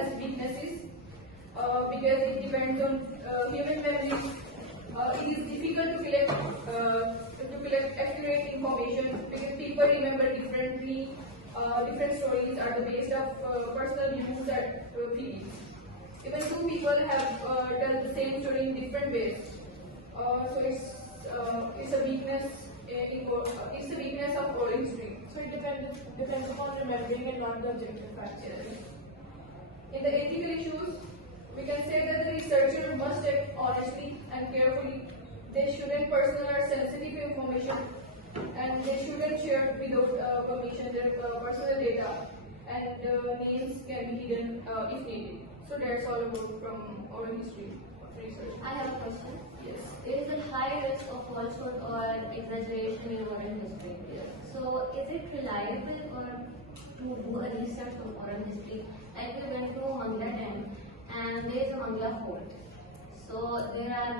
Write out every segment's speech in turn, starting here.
has weaknesses because it depends on human memory. It is difficult to collect accurate information because people remember differently. Different stories are based of personal views and feelings. Even two people have done the same story in different ways. So it's a weakness. It's a weakness of oral history. So it depends upon remembering and not the objective facts. Yes. In the ethical issues, we can say that the researcher must act honestly and carefully. They shouldn't personal or sensitive information, and they shouldn't share without permission their personal data, and names can be hidden if needed. So that's all about from oral history research. I have a question. Yes. There is a high risk of falsehood or exaggeration in oral history. So, is it reliable or to do a research on oral history? Like we went to Mangla 10 and there is a Mangla fort. So, there are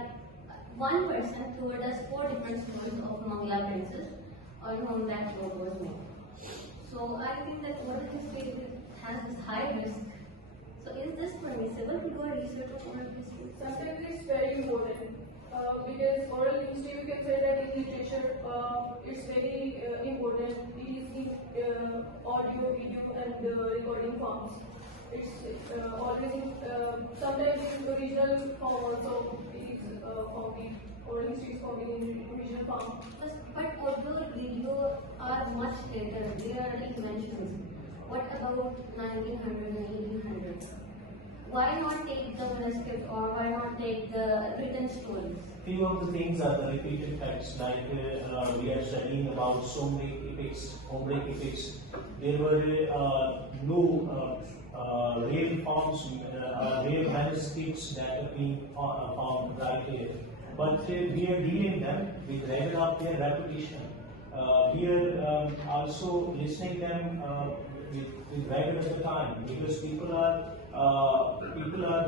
one person told us 4 different stories of Mangla princes on whom that fort was made. So, I think that oral history has this high risk. So, is this permissible to do a research on oral history? Sometimes it's very important because oral history, we can say that in literature it's very important. It is in audio, video, and recording forms. It's always in, sometimes in original form also. It is formed. Oral history is formed in original form. But audio and video are much later. They are inventions. What about 1900 and 1800s? Why not take the manuscript or why not take the written stories? Few of the things are the repeated facts, like we are studying about so many epics, Homeric epics. There were no real forms, real manuscripts that have been found right here. But we are dealing them with regular their repetition. We are also listening them with regular time because people are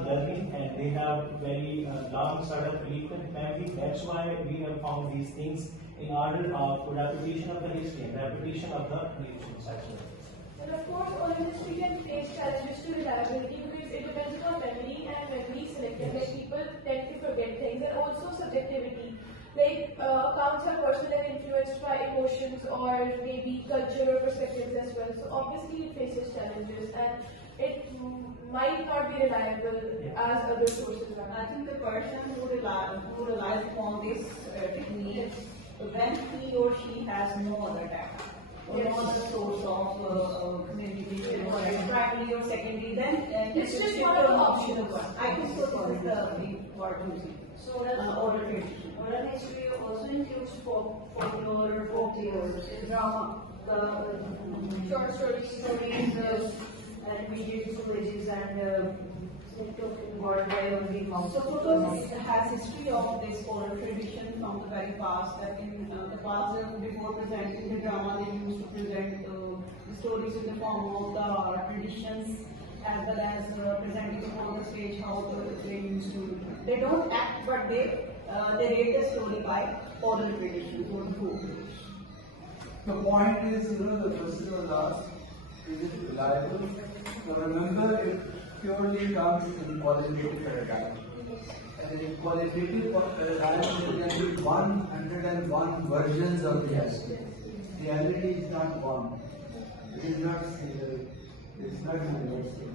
learning and they have very long sort of frequent memory. That's why we have found these things in order for repetition of the history and repetition of the creations actually. And of course, oral history can face challenges to reliability because it depends on memory and memory selective. Like people tend to forget things, and also subjectivity. Like accounts are personal and influenced by emotions or maybe culture or perspectives as well. So obviously it faces challenges and it might not be reliable as other sources are. I think the person who relies upon this technique, when he or she has no other data, or no other source of communication, or primary or secondary, then it's just one of the options. I think so. This is the word using. So oral tradition. Oral history also includes folklore, folk tales, drama, Short stories, immediate storages, and word biology. So Photos has history of this oral tradition from the very past. That in the past, before presenting the drama, they used to present the stories in the form of the traditions, as well as presenting on the stage how they used to. They don't act, but they rate the story by oral tradition, oral tradition. The point is, the question was asked, is it reliable? So remember, it purely comes in qualitative paradigm. And in qualitative paradigm, there can be 101 versions of reality. Reality is not one. It is not single. It is not universal.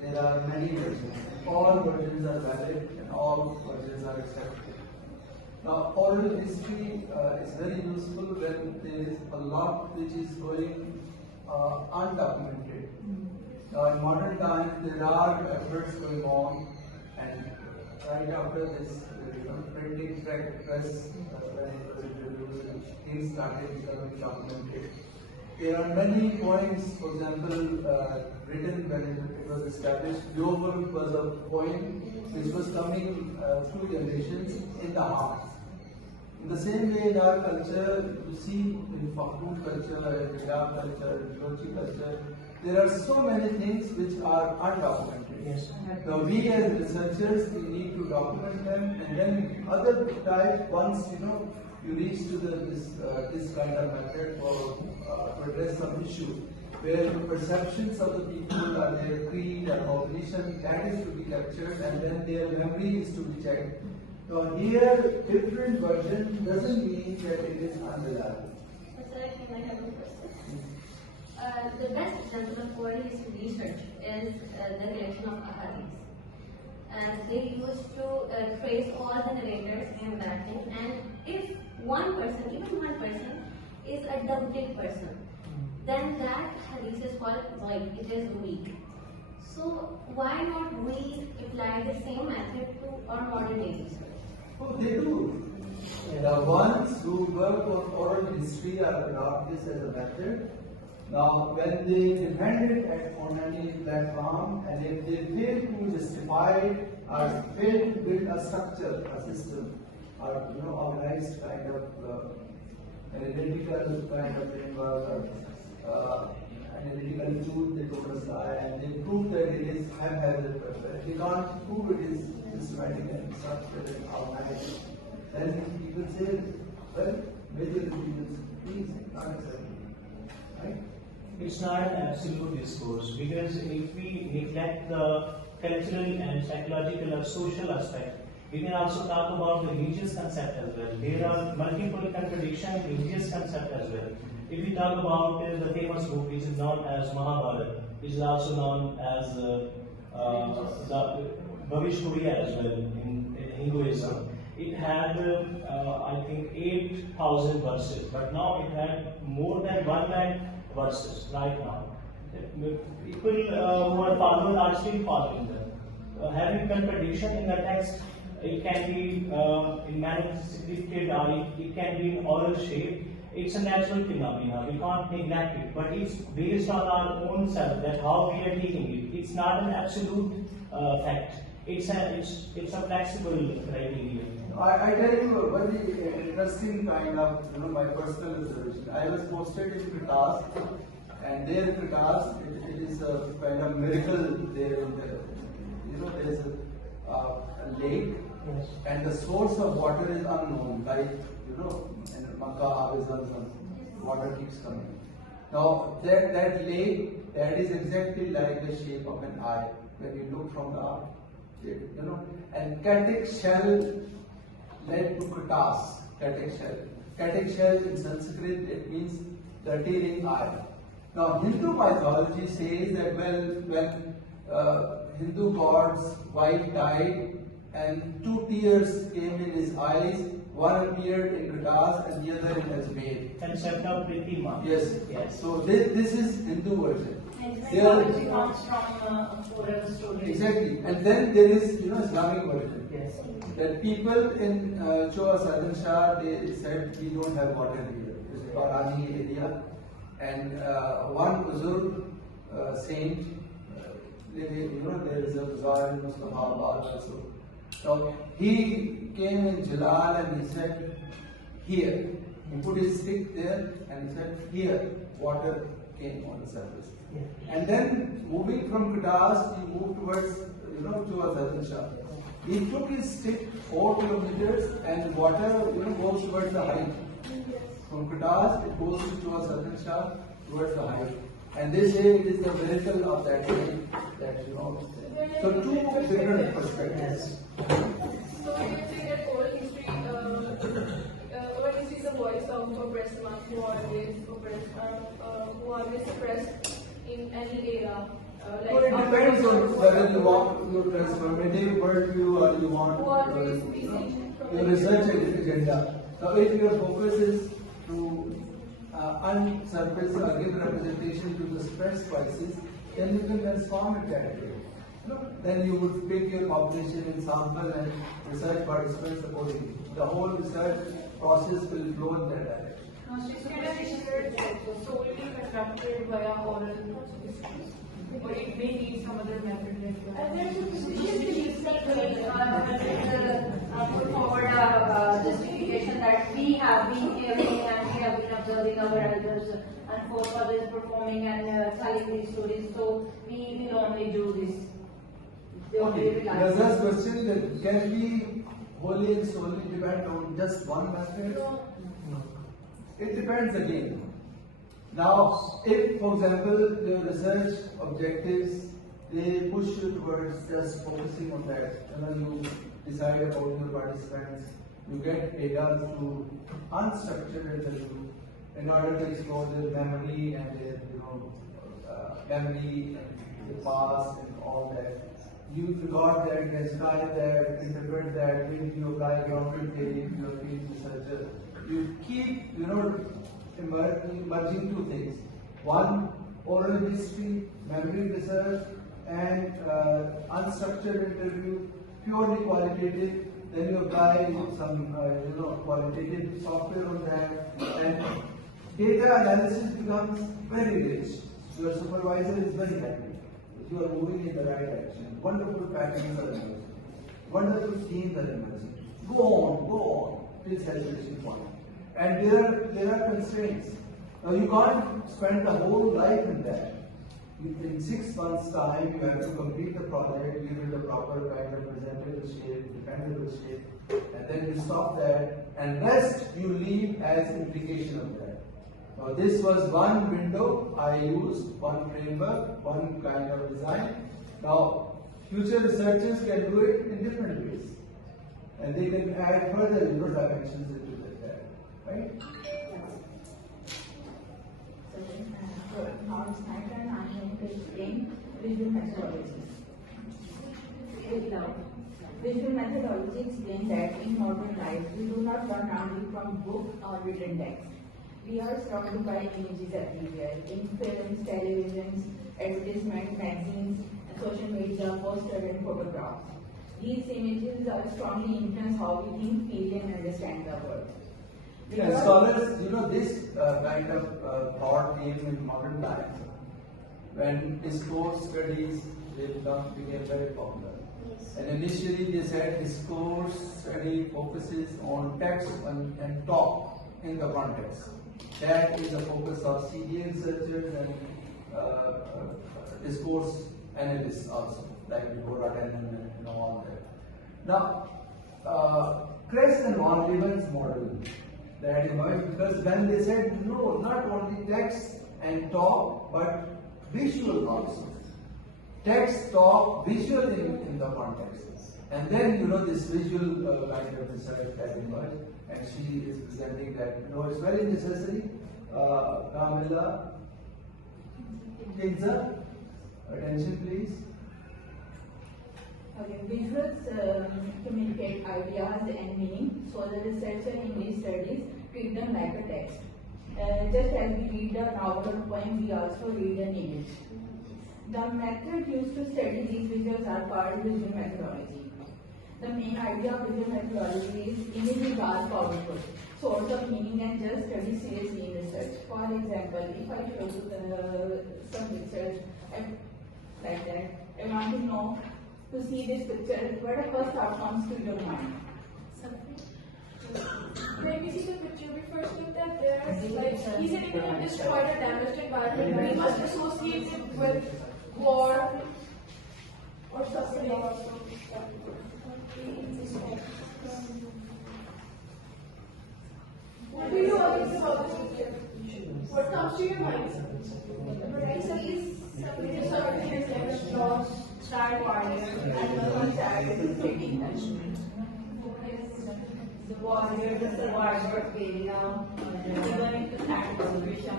There are many versions. All versions are valid and all versions are accepted. Now, oral history is very useful when there is a lot which is going undocumented. Now, in modern times, there are efforts going on, and right after this printing press, when it was introduced, things started becoming documented. There are many poems, for example, written when it was established. Global was a poem which was coming through generations in the heart. In the same way, in our culture, you see in Fakhrud culture, in Punjab culture, in Lochi culture, there are so many things which are undocumented. Yes. Now, we as researchers, we need to document them, and then other type, once you reach to this kind of method for to address some issue, where perceptions of the people and their creed and how tradition, that is to be captured, and then their memory is to be checked. So here, different version doesn't mean that it is unreliable. Sir, can I have a question? The best example of oral history research is the collection of ahadith. And they used to trace all the narrators and that thing. And if one person, even one person, is a doubted person, then that hadith is called like it is weak. So why not we apply the same method to our modern day research? Oh, they do. The ones who work on oral history are adopt this as a method. Now, when they defend it on any platform, and if they fail to justify it or fail to build a structure, a system, or organized kind of analytical kind of framework, or analytical tool they could apply, and they prove that it is haphazard. If they can't prove it is systematic and structured and organized, then people say, well, major reasons, please, not acceptable. Right? It's not an absolute discourse, because if we neglect the cultural and psychological or social aspect, we can also talk about the religious concept as well. There are multiple contradictions in religious concept as well. If we talk about the famous book which is known as Mahabharata, which is also known as the Bhavishya as well in Hinduism, it had I think 8,000 verses, but now it had more than 1 lakh verses right now. People who are followers are still following them. Having contradiction in the text, it can be in manuscripted or it can be in oral shape. It's a natural phenomenon. We can't neglect it, but it's based on our own self, that how we are taking it. It's not an absolute fact. It's a flexible criteria. I tell you a very interesting kind of, my personal observation. I was posted in Qatar, and there in Qatar, it is a kind of miracle there in the, there is a lake, Yes. and the source of water is unknown, like, in Makkah, water keeps coming. Now, that lake, that is exactly like the shape of an eye, when you look from the eye, and Katic shell led to Katas, Katic shell. Katic shell in Sanskrit, it means the tearing eye. Now, Hindu mythology says that when Hindu god's wife died and 2 tears came in his eyes, one appeared in Katas and the other in Ajmer. Concept of Pritima. Yes. Yes. So this is Hindu version. And There- mythology comes from oral stories. Exactly. And then there is, Islamic version. Yes. That people in Choa Southern Shah, they said we don't have water here. It's a Barani area. And one Uzur saint, there is a bazaar in Mustafabad also. So he came in Jalal and he said, here. He put his stick there and he said, here, water came on the surface. Yeah. And then moving from Katas, he moved towards, Choa Southern Shah. He took his stick 4 kilometers and water, goes towards the height. From Katas, it goes to Choa Southern Shah towards the height. And they say it is the miracle of that day that, so 2 different perspectives. So you can say that oral history is a voice of oppressed ones who are always suppressed in any era. So it depends on whether you want your transformative worldview or you want your research agenda. So if your focus is to unsurface or give representation to the suppressed voices, then you can transform it that way. Then you would pick your population in sample and research participants accordingly. The whole research process will flow in that direction. Can a research solely conducted via oral histories? Or it may need some other method like that? And there's a Put forward a justification that we have been hearing and we have been observing our elders and forefathers performing and telling these stories, so we will only do this. They only Okay, rely does on that question that can we wholly and solely depend on just one method? No. It depends again. Now, if, for example, the research objectives they push you towards just focusing on that. You decide about your participants, you get data through unstructured interview in order to explore their memory and their memory and the past and all that. You forgot that, describe that, interpret that, when you apply grounded theory to your field researcher. You keep, merging two things. One, oral history, memory research, and unstructured interview, purely qualitative. Then you apply some, qualitative software on that, and data analysis becomes very rich. Your supervisor is very happy. You are moving in the right direction. Wonderful patterns are emerging. Wonderful themes are emerging. Go on. Please saturation point. And there are constraints. You can't spend the whole life in that. In 6 months' time, you have to complete the project, give it a proper kind of presentable shape, dependable shape, and then you stop that, and rest you leave as implication of that. Now, this was one window I used, one framework, one kind of design. Now, future researchers can do it in different ways, and they can add further dimensions into that, right? So now it's my turn. I'm going to explain visual methodology. Visual methodology explains that in modern life, we do not learn only from book or written text. We are surrounded by images everywhere, in films, televisions, advertisements, magazines, and social media, posters and photographs. These images are strongly influence how we think, feel and understand the world. Yeah, scholars, this kind of thought came in modern times. When discourse studies became very popular. Yes. And initially they said discourse study focuses on text and talk in the context. That is the focus of CDA researchers and discourse analysts also, like Deborah Denham and all that. Now, Kress and Von Leeuwen's model that emerged because when they said no, not only text and talk, but visual also. Text, talk, visual in the context. And then this visual kind of research that emerged, and she is presenting that it's very necessary. Camilla, Kinza, attention please. Okay, visuals communicate ideas and meaning, so the researcher in these studies treat them like a text. Just as we read a novel or poem, we also read an image. The method used to study these visuals are called visual methodology. The main idea of visual methodology is images are powerful, source of meaning and just study seriously in research. For example, if I show you some research like that, I want to know to see this picture, what the first thought comes to your mind? When we see the picture, we first think that there's like he's in a destroyed or damaged environment. We must associate it with war or suffering. What do you always about this picture? What comes to your mind? Somebody serving his like a lost Star warrior and the one side is taking that. The warrior, the survivor of area, even if the act of vision.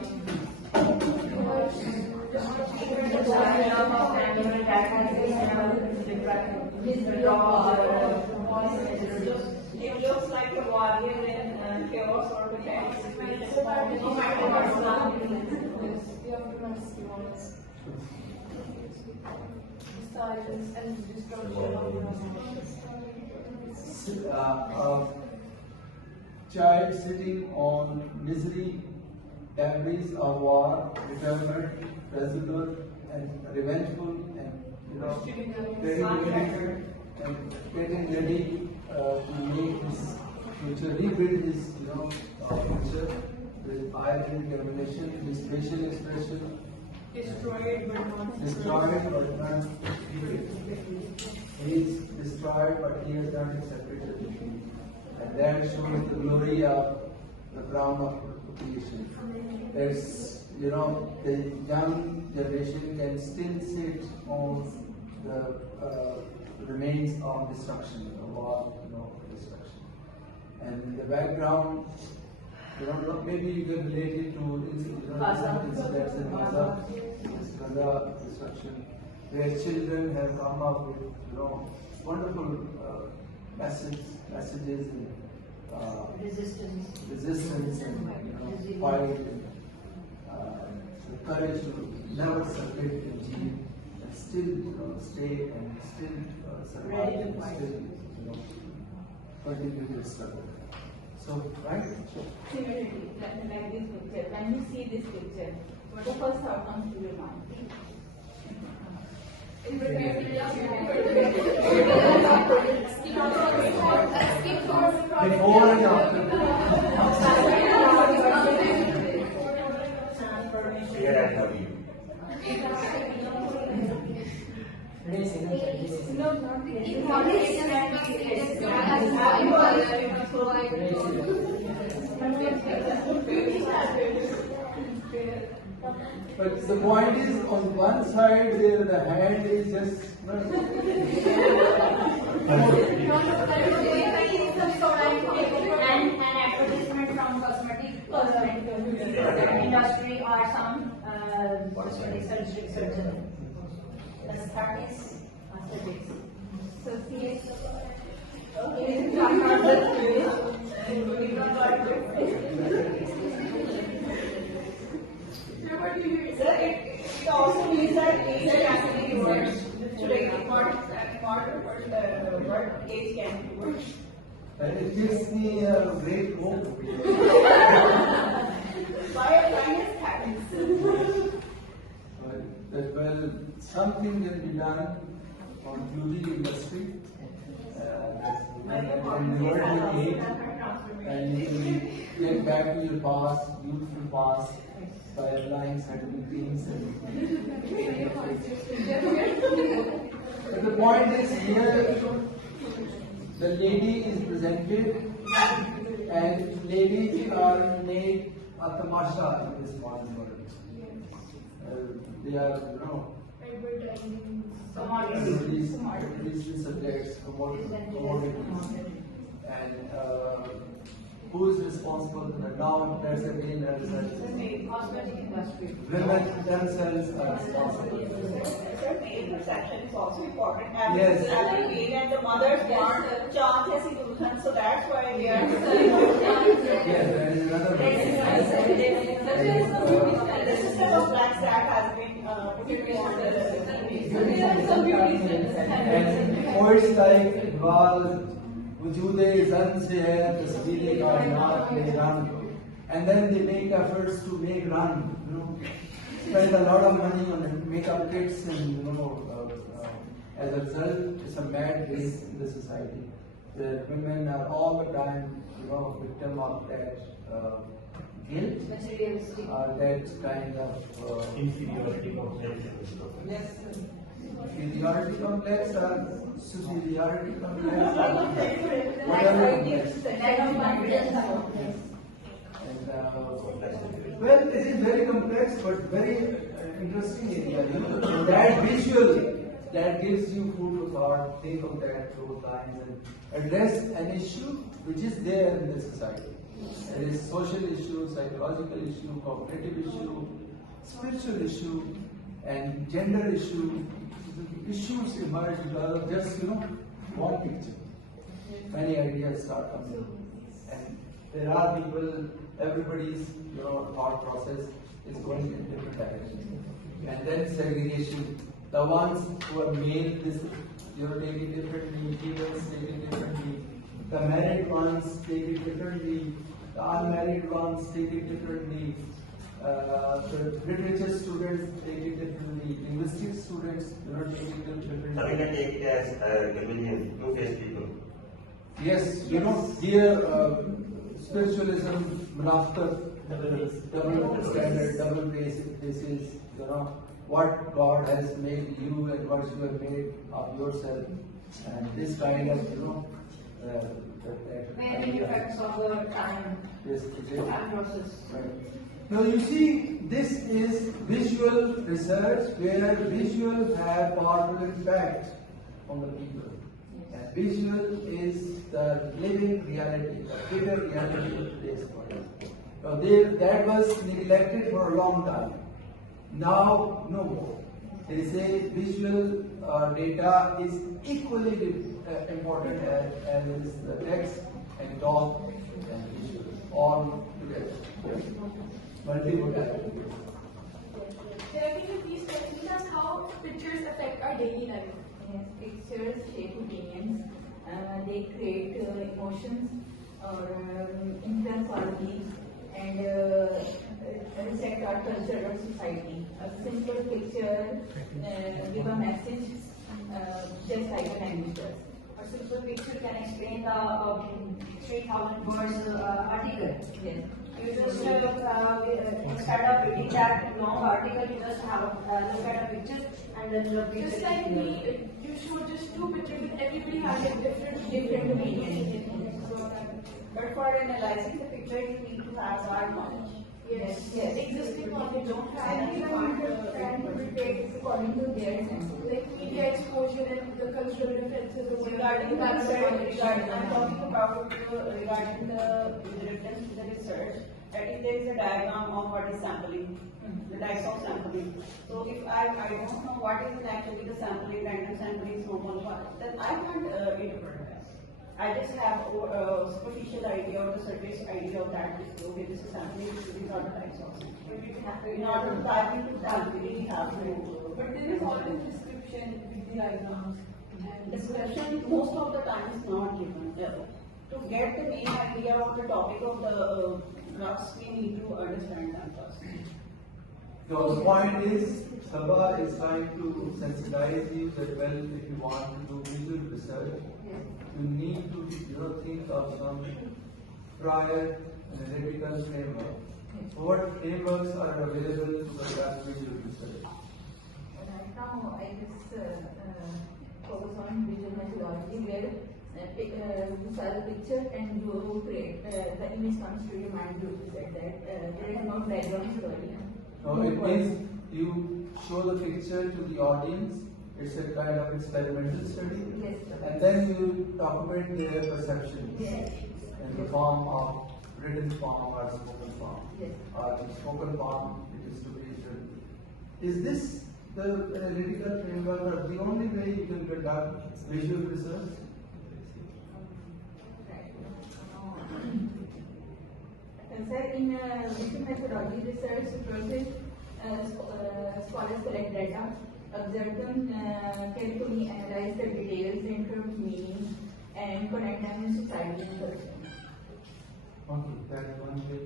The dialogue of animal that has it looks like a warrior in chaos or potential. No matter what's silence and destruction of child sitting on misery, debris of war, determined, resolute, and revengeful, and dedicated, and getting ready to make his future, rebuild his future with fire and determination, his facial expression. destroyed but not Destroyed but not defeated. He is destroyed but he has not accepted the defeat. And that shows the glory of the crown of creation. There's, the young generation can still sit on the remains of destruction, the war, destruction. And the background, maybe you can relate it to incidents in Gaza destruction, where children have come up with wonderful messages and resistance and fight and the courage to never submit to regime and still stay and still survive and still continue to struggle. So, right? Similarly, like this picture, when you see this picture, what the first thought comes to your mind? Before and after. But the point is, on one side there the hand is just and an advertisement from cosmetic industry or some cosmetic surgery. The third is aesthetics. So see, It also means that age can be reversed. Today, what the word age can be reversed. and it gives me a great hope. Why kindness happens? Well, something can be done on beauty industry. And you get back to your past, youthful past, by applying certain things. But the point is here, the lady is presented, and ladies are made a tamasha in this modern world. They are, commodities subjects, commodities. And who is responsible for that? Now, that's again a result. cosmetic industry. Women themselves are responsible for that. Sir, male perception is also important. Yes. And the mothers want chance as illusion, so that's why they are. Yes, there is another The system of black sack has been and poets like Iqbal, Wujude Zan se hai, tasveere kainat mein rang, and then they make efforts to make run, spend a lot of money on makeup kits, and as a result, it's a mad race in the society. The women are all the time, victim of that guilt, that kind of Inferiority complex. yes, inferiority complex or superiority complex, or whatever complex. And well, it is very complex but very interesting area. That visual that gives you food for thought. Think of that through lines and address an issue which is there in the society. There is social issue, psychological issue, cognitive issue, spiritual issue, and gender issue. Issues emerge because of just one picture. Many ideas start coming, and there are people. Everybody's thought process is going in different directions, and then segregation. The ones who are male, take it differently. Females take it differently. The married ones take it differently. The unmarried ones take it differently. The literature students take it differently. Linguistic students take it differently. Some can take it as chameleon, two-faced people. Yes, here spiritualism, double standard, double basis. What God has made you and what you have made of yourself, and this kind of Many effects of the time yes, process. right. Now you see, this is visual research where visual have powerful impact on the people. And visual is the living reality, the bigger reality of today's world. Now that was neglected for a long time. Now, no more. They say visual data is equally important as is the text and talk and visual, all together. Multimodality. So I think that these questions ask how pictures affect our daily life. Yes, pictures shape opinions, they create emotions or influence our beliefs and reflect our culture or society. A simple picture give a message just like a language does. A simple picture can explain the 3,000 words article. Yes. You just instead of reading that long article, you just have a look at a picture and then the picture. Just like me, you showed just two pictures and everybody has a different opinion. But for analyzing the picture, you need to have hard knowledge. Yes. Yes. Existing knowledge don't have And any even understand interpret according to their sense. like media exposure and the cultural differences of Regarding the research, I'm talking about regarding the reference to the research, that if there is a diagram of what is sampling, the types of sampling. So if I don't know what is actually the sampling, random sampling, snowball, then I can't interpret that. I just have a superficial idea or the surface idea of that. Okay, this is sampling, these are the types of sampling. In order to dive into that, we really have to. But there is always description with the diagrams. Description most of the time is not given. To get the main idea of the topic of the graphs, we need to understand that first. So the point is, Sabha is trying to sensitize you that well, if you want to do visual research, you need to think of some prior analytical framework. So what frameworks are available to conduct visual research? Right now, I just focus on visual methodology where you saw the picture and you create the image comes to your mind. You said that there is no background story. So it means you show the picture to the audience. It's a kind of experimental study, Yes. and then you document their perceptions Yes. in the form of written form or spoken form. Yes. Or in spoken form, it is to be written. Is this the analytical framework or the only way you can conduct visual research? Sir, in visual methodology research process, scholars collect data, observe them carefully, analyze the details, interpret meanings, and connect them in society and culture. Okay, that's one way.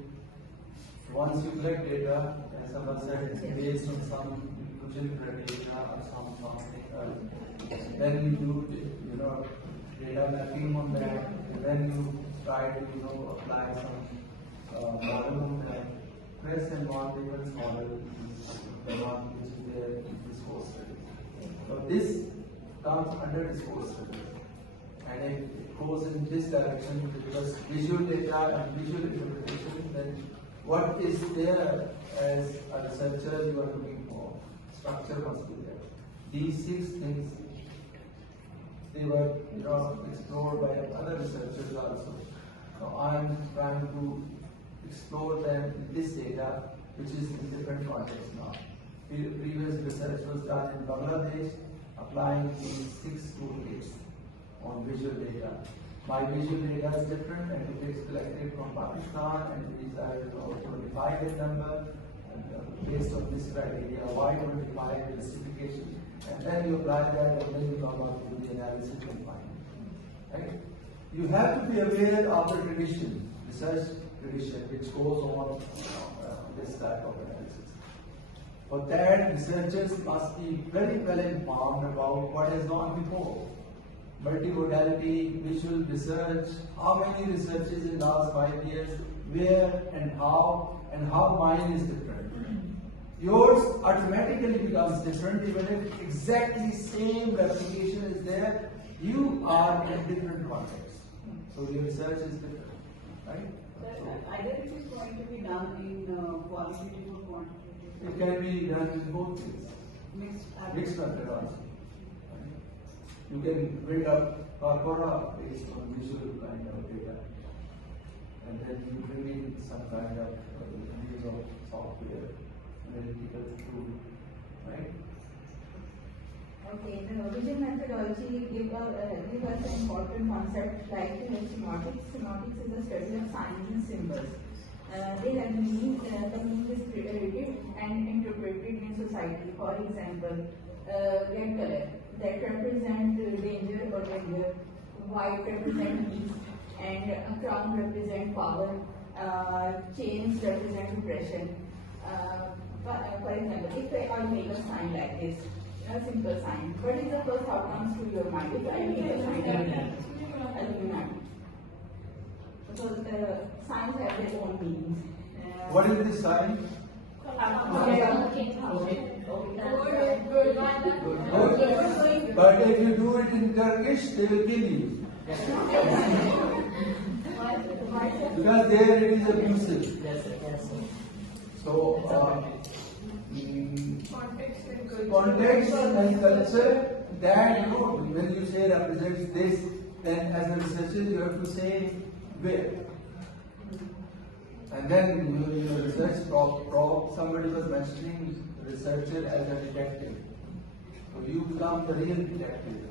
Once you collect data, as someone said, it's based on some inclusion criteria or something, then you do data mapping on that, and then you try to apply some model like press and non-difference model, the one which is there in discourse studies. So this comes under discourse studies, and it goes in this direction because visual data and visual interpretation, then what is there as a researcher you are looking for? Structure must be there. These 6 things, they were explored by other researchers also. So I am trying to explore them in this data, which is in different contexts now. Previous research was done in Bangladesh, applying these 6 toolkits on visual data. My visual data is different, and it is collected from Pakistan, and these are 25 in number, and based on this criteria, why 25 justification, and then you apply that, and then you come up with the analysis and finding. Right? You have to be aware of the tradition, research tradition, which goes on this type of analysis. For that, researchers must be very well informed about what has gone before. Multimodality, visual research, how many researches in the last 5 years, where and how mine is different. Yours automatically becomes different even if exactly same replication is there, you are in a different context. So your research is different, right? Either it is going to be done in qualitative or quantitative. It can be done in both ways. Mixed method also. You can build up corpora based on visual kind of data, and then you bring in some kind of use of software, analytical tool, right? Okay, the vision methodology give us an important concept like semiotics. Semiotics is the study of signs and symbols. They have meaning, the meaning is created and interpreted in society. For example, red color that represent danger or danger, white represent peace, and a crown represent power, chains represent oppression. For example, if I make a sign like this, a simple sign, what is the first thought comes to your mind? If I make a sign like that, Illuminati. So signs have their own meanings. What is this sign? Good. But if you do it in Turkish, they will kill you. Because there it is abusive. So, context and culture, that when you say represents this, then as a researcher you have to say where. And then your research somebody was mentioning researcher as a detective. So you become the real detective,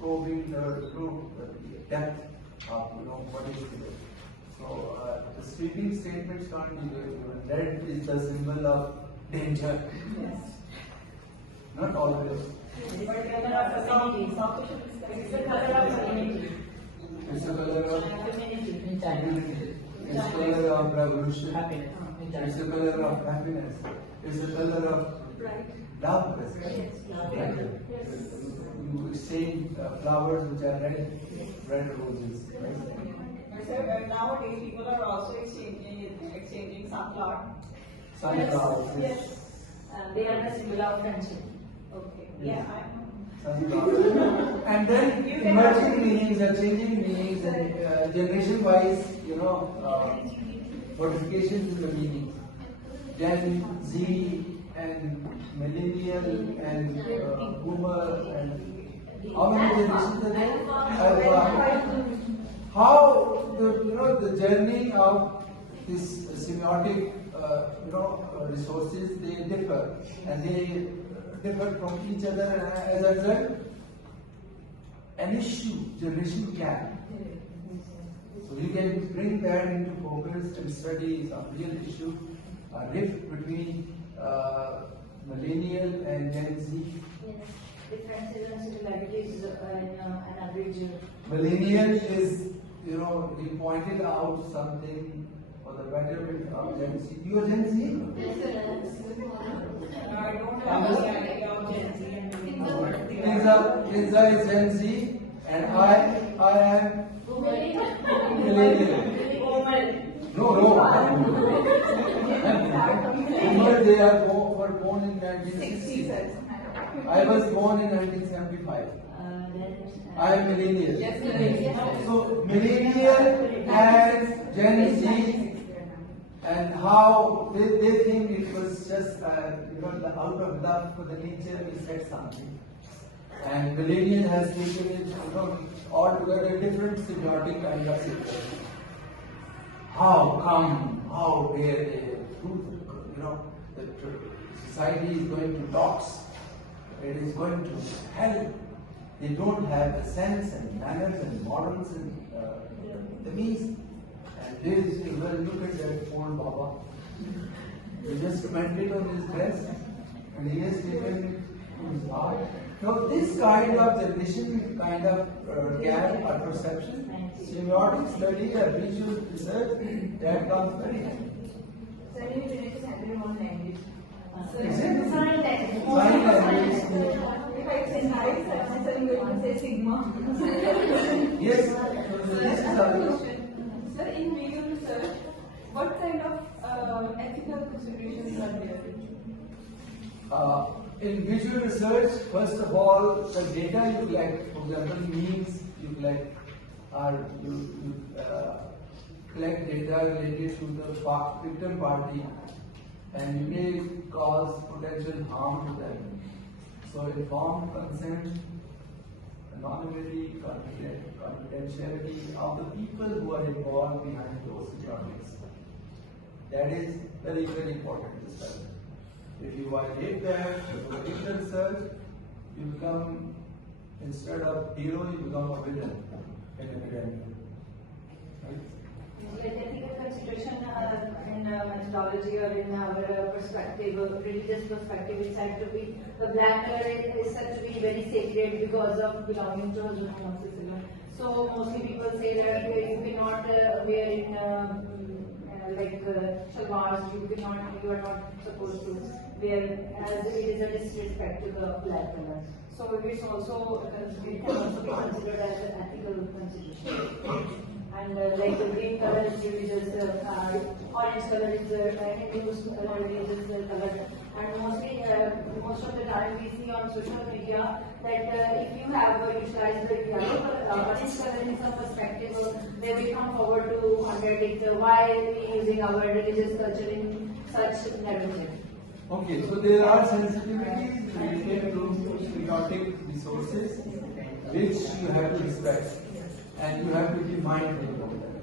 probing the depth of what is there. So the sweeping statements can't be given. Red is the symbol of danger. Yes. Not always. It's the color of community. It's the color of community. It's the color of Community. unity. It's the color of revolution. It's the color of happiness. It's the color of love. Right? You say flowers which are red roses. Right? So nowadays people are also exchanging sunflower. Sunflowers. Yes. They are the symbol of friendship. Okay. Yes. Yeah, I know. Sunflowers. And then emerging meanings are changing meanings, and generation-wise, modifications in the meanings. Gen Z and millennial and boomer and how many generations are there? How the journey of this semiotic resources, they differ, and they differ from each other, and as a result an issue, generation gap. So you can bring that into focus and study some real issue, a rift between millennial and Gen Z. Yes. Differences and similarities in an average. Millennial is, he pointed out something for the betterment of Gen Z. You are Gen Z? I don't have any idea of Gen Z and Linza is Gen Z, and I am millennial. No. They were born in 1960. I was born in 1975. I am millennial. So millennial and Gen Z, and how they think it was just out of love for the nature we said something. And millennial has taken it altogether different semiotic kind of situation. How come? How dare they? The society is going to dox. It is going to hell. They don't have the sense and manners and morals and the means. And there is, look at that old Baba. He just commented on his dress, and he has taken it to his heart. So this kind of generation, kind of gap or perception, semiotic study or visual research, that comes very handy. So you need to have your own language. Sign language. If I say nice, I'm going to say sigma. Yes. So this is our Sir, in visual research, what kind of ethical considerations are there? In visual research, first of all, the data you collect, for example, means you collect, or collect data related to the victim party and you may cause potential harm to them. So informed consent, anonymity, confidentiality of the people who are involved behind those projects. That is very, very important to study. If you violate that, if you do research, you become, instead of hero, you become a villain in academia. Right? Like ethical consideration in methodology or in our perspective, religious perspective, is said to be, the black color is said to be very sacred because of belonging to Muslim. So mostly people say that you cannot wear in shalwars, you are not supposed to wear, as it is a disrespect to the black color. So it's also, it can also be considered as an ethical consideration. And like the green color is religious, orange color is Hindu's religious color. And most of the time we see on social media that if you have utilized the yellow color, orange color in some perspective, they will come forward to contradict why we using our religious culture in such narrative. Okay, so there are sensitivities related to patriotic resources which you have to respect and you have to be mindful of that.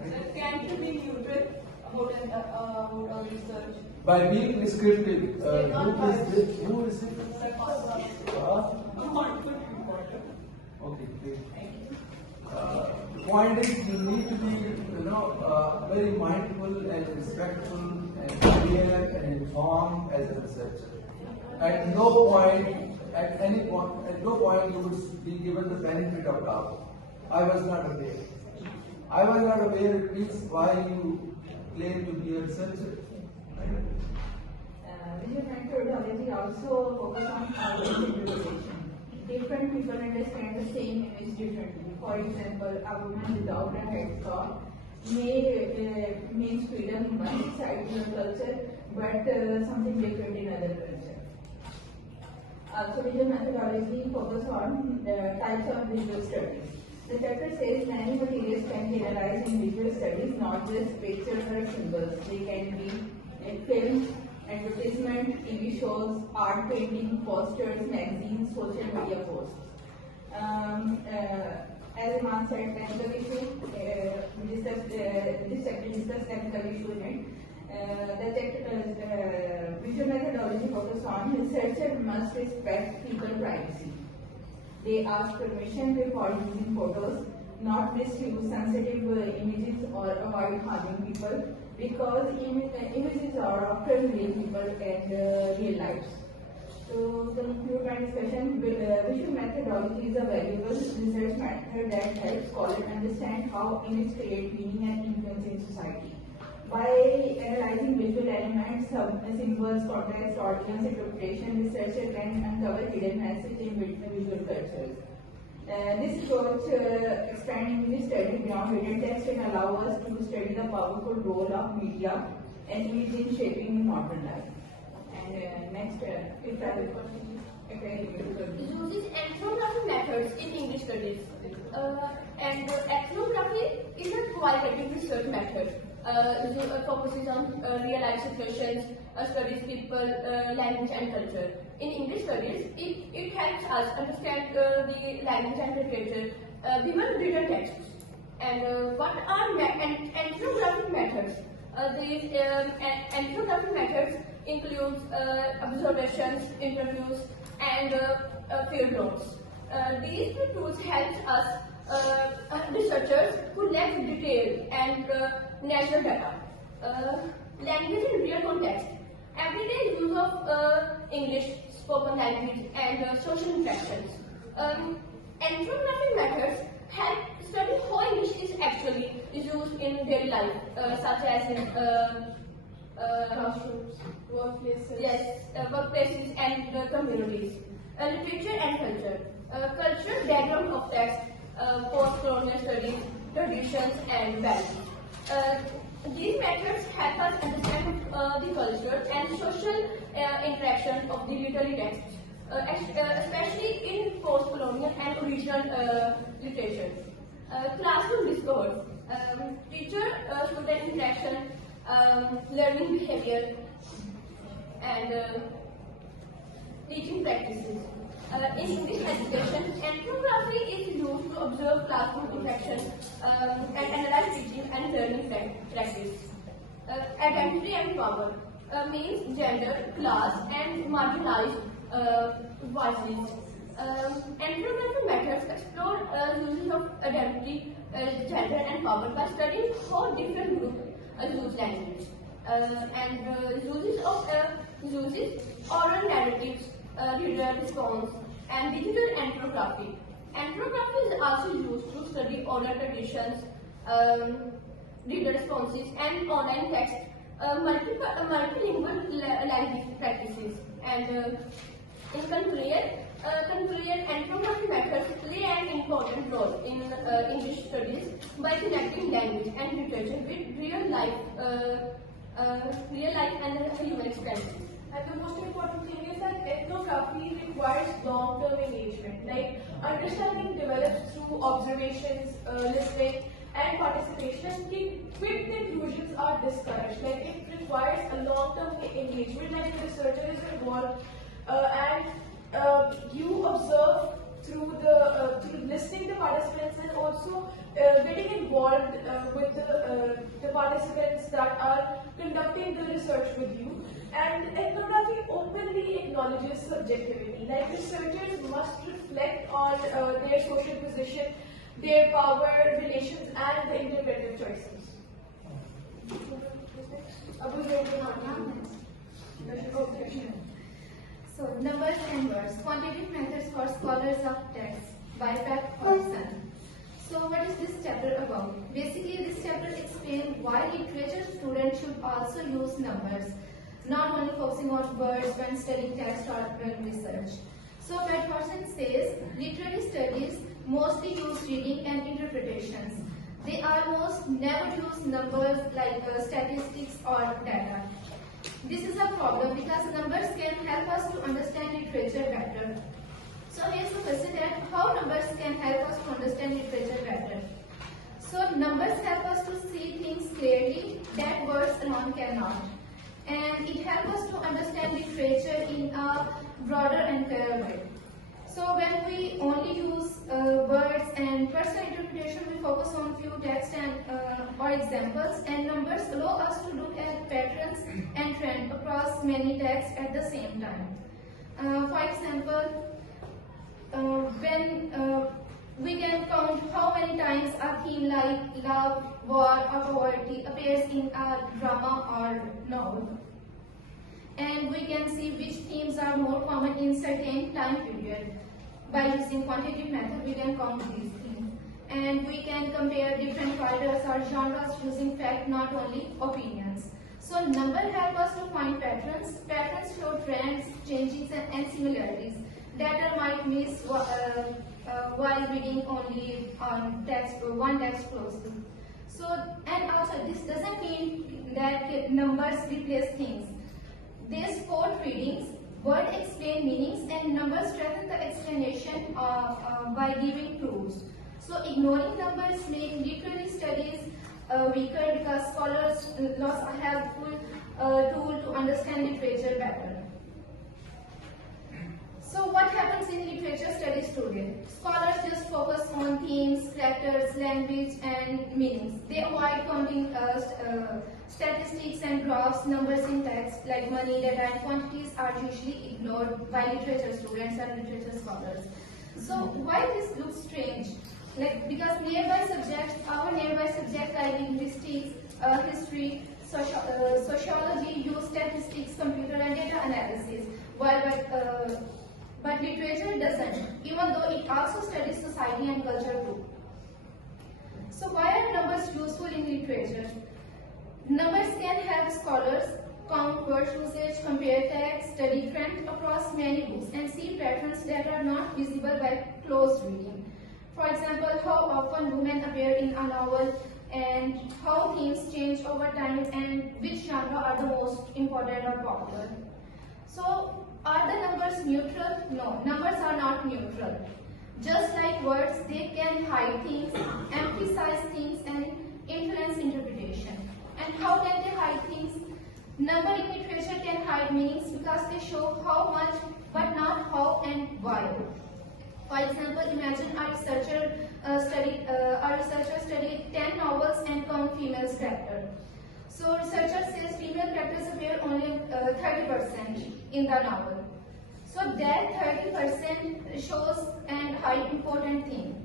Right? Can you be neutral about research? By being descriptive, who is it? Okay, great. The point is you need to be, very mindful and respectful and clear and informed as a researcher. At no point you would be given the benefit of doubt. I was not aware. I was not aware, it means why you claim to be a researcher. Visual methodology also focus on audience interpretation. Different people understand the same image differently. For example, a woman without a headscarf means freedom in one society or culture, but something different in other culture. Also, visual methodology focus on types of visual studies. The chapter says many materials can be analyzed in visual studies, not just pictures or symbols. They can be films, advertisement, TV shows, art painting, posters, magazines, social media posts. As Iman said, technical issue, this chapter discussed technical issue in it. The visual methodology focus on researcher must respect people privacy. They ask permission before using photos, not misuse sensitive images or avoid harming people, because images are often real people and real lives. To conclude my discussion, visual methodology is a valuable research method that helps scholars understand how images create meaning and influence in society. By analyzing visual elements, symbols, context, audience interpretation, researcher can uncover hidden messages in visual cultures. This approach expanding the study beyond hidden text and allow us to study the powerful role of media and image in shaping modern life. And next, if I will continue. Uses ethnographic methods in English studies. And ethnography is a qualitative research method. Focuses on real life situations, studies people, language and culture. In English studies, it helps us understand the language and literature beyond written texts. And what are ethnographic methods? These ethnographic methods include observations, interviews, and field notes. These two tools help us researchers who lack detail and natural data. Language in real context. Everyday use of English, spoken language, and social interactions. Ethnographic methods help study how English is actually used in daily life, such as in classrooms, workplaces. Yes, workplaces and communities. Literature and culture. Cultural background of text, post-colonial studies, traditions, and values. These methods help us understand the culture and social interaction of the literary texts, especially in post-colonial and regional literature. Classroom discourse. Teacher-student interaction, learning behavior, and teaching practices. In English education, ethnography is used to observe classroom interaction and analyze teaching and learning practice. Identity and power means gender, class, and marginalized voices. Ethnography methods explore uses of identity, gender, and power by studying how different groups use language uses oral narratives, reader response, and digital ethnography. Ethnography is also used to study oral traditions, reader responses, and online text, multilingual language practices. And in conclusion, ethnography methods play an important role in English studies by connecting language and literature with real life and human experiences. And the most important thing is that ethnography requires long-term engagement. Like understanding develops through observations, listening, and participation. And quick conclusions are discouraged. Like it requires a long-term engagement. Like the researcher is involved, and you observe through listening to participants and also getting involved with the participants that are conducting the research with you. And ethnography openly acknowledges subjectivity. Like researchers must reflect on their social position, their power relations, and the interpretive choices. So, numbers and words. Quantitative methods for scholars of text by Pat Hodgson. So, what is this chapter about? Basically, this chapter explains why literature students should also use numbers, not only focusing on words when studying text or when research. So, Pat Hodgson says literary studies mostly use reading and interpretations. They almost never use numbers like statistics or data. This is a problem because numbers can help us to understand literature better. So here's the question that how numbers can help us to understand literature better. So numbers help us to see things clearly that words alone cannot. And it helps us to understand literature in a broader and clearer way. So when we only use words and personal interpretation, we focus on few texts and or examples, and numbers allow us to look at patterns and trends across many texts at the same time. For example, when we can count how many times a theme like love, war, or poverty appears in a drama or novel. And we can see which themes are more common in certain time period. By using quantitative method, we can count these themes. And we can compare different writers or genres using fact, not only opinions. So number help us to find patterns. Patterns show trends, changes, and similarities that might miss while reading only on one text closely. So, and also this doesn't mean that numbers replace things. They support readings, words explain meanings, and numbers strengthen the explanation by giving proofs. So ignoring numbers make literary studies weaker because scholars lost a helpful tool to understand literature better. So what happens in literature studies today? Scholars just focus on themes, characters, language, and meanings. They avoid counting statistics and graphs, numbers in text like money, data, and quantities are usually ignored by literature students and literature scholars. So why this looks strange? Like because our nearby subjects like linguistics, history, sociology use statistics, computer, and data analysis, but literature doesn't, even though it also studies society and culture too. So why are numbers useful in literature? Numbers can help scholars count word usage, compare text, study trends across many books, and see patterns that are not visible by close reading. For example, how often women appear in a novel, and how themes change over time, and which genre are the most important or popular. So, are the numbers neutral? No, numbers are not neutral. Just like words, they can hide things, emphasize things, and influence interpretation. And how can they hide things? Number in literature can hide meanings because they show how much but not how and why. For example, imagine a researcher studied 10 novels and found female characters. So researcher says female characters appear only 30% in the novel. So that 30% shows and hide important things.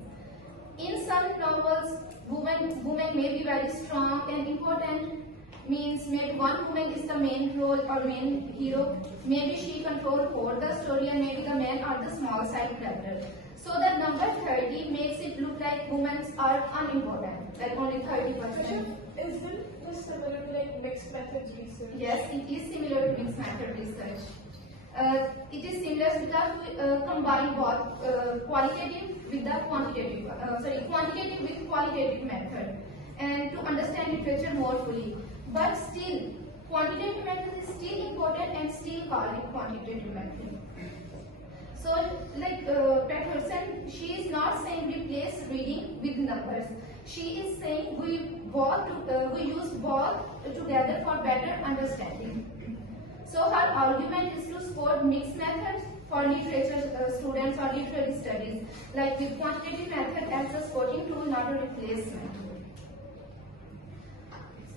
In some novels, women may be very strong and important. Means maybe one woman is the main role or main hero. Maybe she controls all the story, and maybe the men are the small side character. So the number 30 makes it look like women are unimportant, like only 30%. Isn't this similar to like mixed methods research? Yes, it is similar to mixed method research. It is similar because we combine both qualitative with the quantitative, quantitative with qualitative method, and to understand literature more fully. But still, quantitative method is still important and still called it quantitative method. So, like Patterson, she is not saying replace reading with numbers. She is saying we use both together for better understanding. So her argument is to support mixed methods for literature students or literary studies, like with quantitative method as a supporting tool, not a replacement.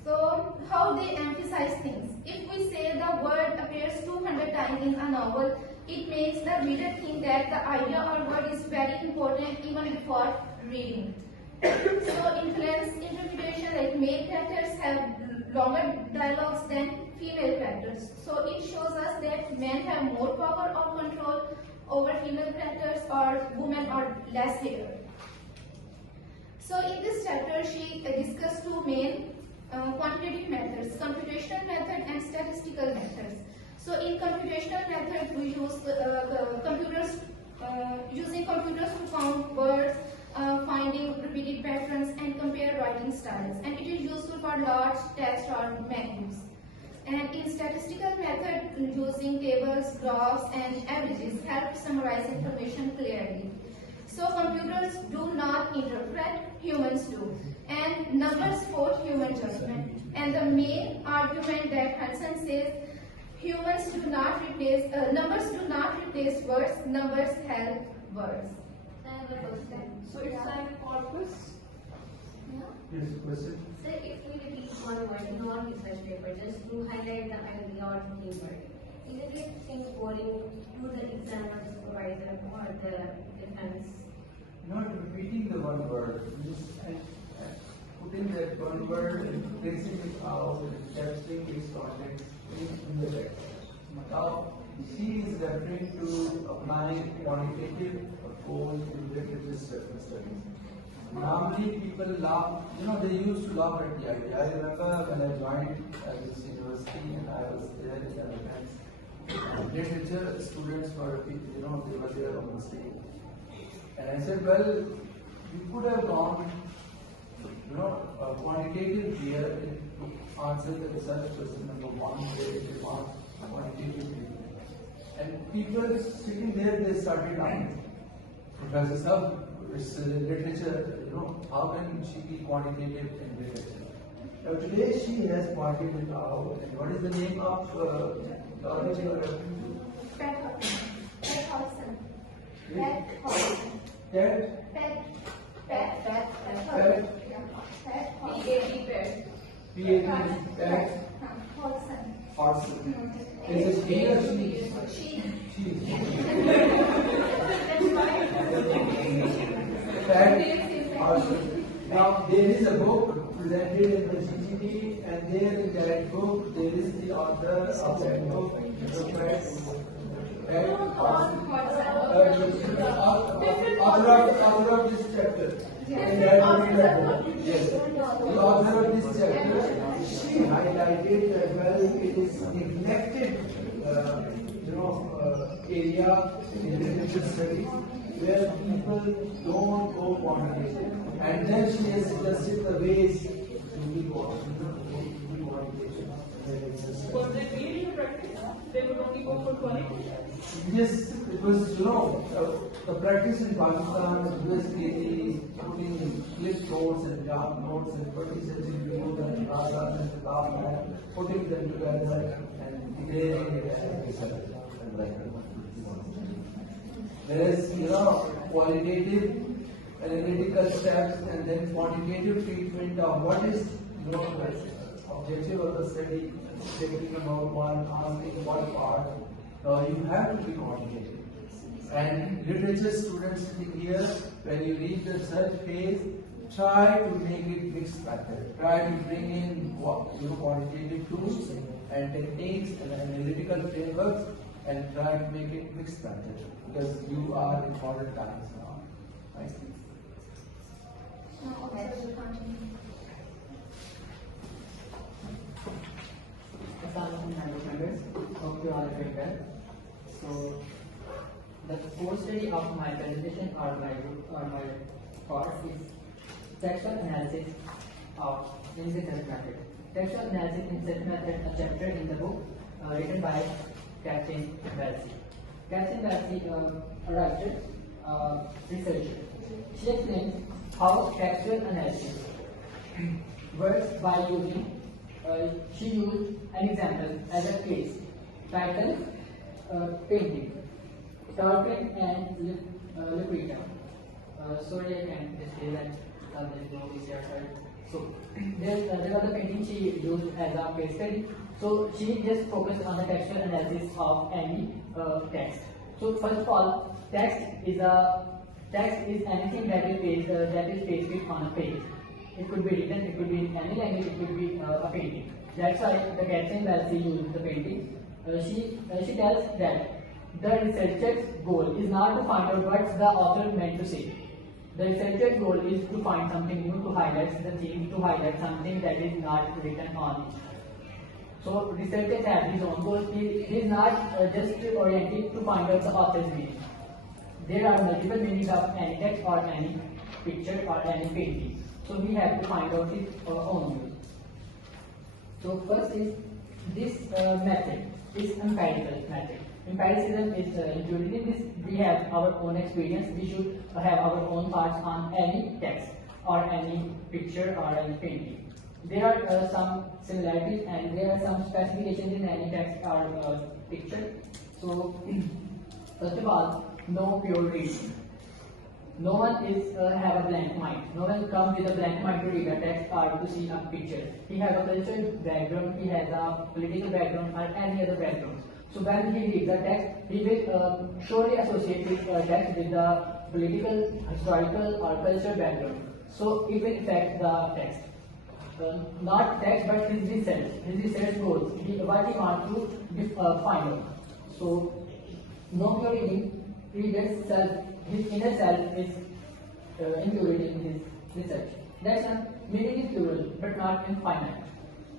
So, how they emphasize things. If we say the word appears 200 times in a novel, it makes the reader think that the idea or word is very important even before reading. So, influence interpretation, like male characters have longer dialogues than female characters. So, it shows us that men have more power or control over female characters, or women are less here. So, in this chapter, she discussed two main quantitative methods, computational method and statistical methods. So in computational method, we use using computers to count words, finding repeated patterns and compare writing styles. And it is useful for large text or menus. And in statistical method, using tables, graphs and averages help summarize information clearly. So computers do not interpret, humans do. And numbers support human judgment. And the main argument that Hudson says, numbers do not replace words, numbers help words. I have a question. So it's like corpus. Yeah. Yes, question. So if we repeat one word in our research paper just to highlight the idea or keyword, isn't it seems boring to the examiner, supervisor, or the defense? Not repeating the one word, just putting that one word and tracing it out and capturing its context in the text. Now, she is referring to applying quantitative approach in literature studies. Normally, people laugh, they used to laugh at the idea. I remember when I joined this university and I was there in the events, literature students were, they were there on the stage. And I said, well, you could have gone, quantitative here to answer the research question number 1, where they want quantitative. And people sitting there, they started laughing. Professor Sab, it's literature, how can she be quantitative in literature? Now today she has pointed it out. And what is the name of the author you are referring to? Patterson. Hodson. Is it he or she? She. Now there is a book presented in the GGT, and there in that book there is the author of that book, author of this chapter. Yes, the author of this chapter, she highlighted that it is neglected, area in literature studies where people don't go quantitative. And then she has suggested the ways to be quantitative. Was they really in practice? They would only go for quality? Yes, it was, the practice in Pakistan was basically putting clips notes and job notes and purchases you and Raza and Kitab and putting them together and declaring it as research. There is, qualitative analytical steps and then quantitative treatment of what is, the objective of the study, taking about one, asking what part. You have to be quantitative. And literature students sitting here, when you reach the research phase, try to make it mixed method. Try to bring in quantitative tools and techniques and analytical frameworks and try to make it mixed method because you are in modern times now. I see. Assalamualaikum members. Hope you all are doing well. So, the core study of my presentation or my course is textual analysis of in research method. Textual analysis in research method, a chapter in the book written by Captain Welsi. Captain Welsi, a writer, researcher. She explains how textual analysis works by using. She used an example as a case titled painting, turpin and liquita. Sorry, I can just say that there is no easier side. So there was a painting she used as a case study. So she just focused on the textual analysis of any text. So first of all, text is anything that is pasted on a page. It could be written, it could be in any language, it could be a painting. That's why the Captain Welsi used the painting. She tells that the researcher's goal is not to find out what the author meant to say. The researcher's goal is to find something new, to highlight the theme, to highlight something that is not written on it. So researchers have his own goals. He is not just oriented to find out the author's meaning. There are multiple meanings of any text or any picture or any painting. So we have to find out his own use. So first is this method is empirical method. Empiricism is included in this. We have our own experience. We should have our own thoughts on any text or any picture or any painting. There are some similarities and there are some specifications in any text or picture. So first of all, no pure reading. No one have a blank mind. No one comes with a blank mind to read a text or to see a picture. He has a cultural background, he has a political background or any other background. So when he reads a text, he will surely associate this text with the political, historical or cultural background. So it will affect the text. Not text but his research goals, what he wants to find out. So no pure reading, reader's self, his inner self is included in his research. That's why meaning is plural but not infinite.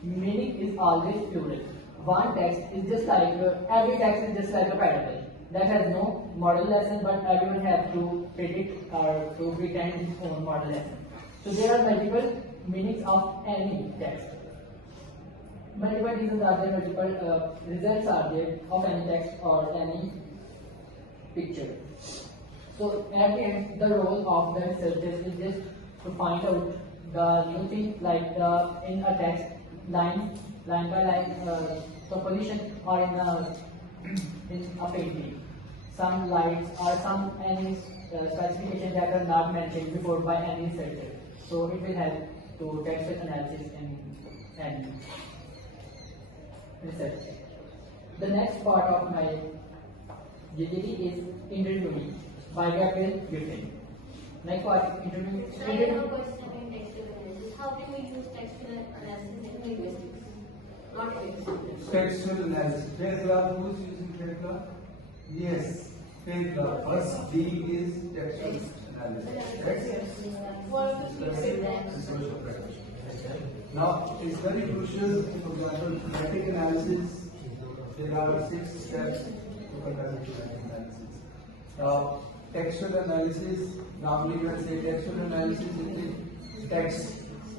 Meaning is always plural. One text is just like, every text is just like a parable. That has no moral lesson but everyone has to predict or to pretend his own moral lesson. So there are multiple meanings of any text. Multiple reasons are there, multiple results are there of any text or any picture. So at the end, the role of the researchers is just to find out the new thing, like in a text, line by line composition, or in a painting, some lights or some any specifications that are not mentioned before by any researcher. So it will help to textual analysis and research. The next part of my GTD is interviewing by Gabriel Griffin. Next part, interviewing. So I have a question in textual analysis. How can we use textual analysis in linguistics? Not linguistics. Textual analysis. Fair who's using fair? Yes, fair. First D is textual analysis. Now, it's very crucial, for example, phonetic analysis. There are 6 steps to conduct phonetic analysis. Now, textual analysis, normally when say textual analysis is text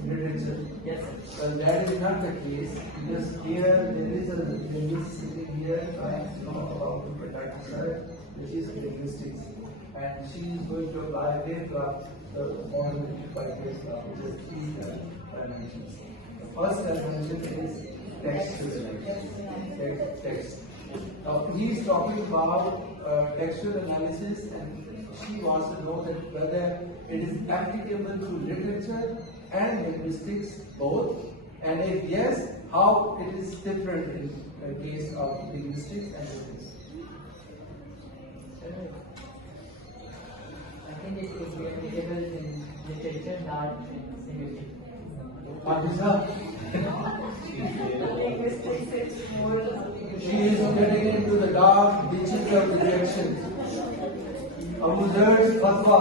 literature. Yes, sir. That is not the case because here there is a linguist sitting here trying to know how to protect her, which is linguistics. And she is going to apply the just three dimensions. The first dimension is textual text. Now he's talking about textual analysis, and she wants to know that whether it is applicable to literature and linguistics both, and if yes, how it is different in the case of linguistics and linguistics. I think it would be applicable in literature, not in linguistics. She is getting into the dark ditches of rejection. Abu Dhar's fatwa.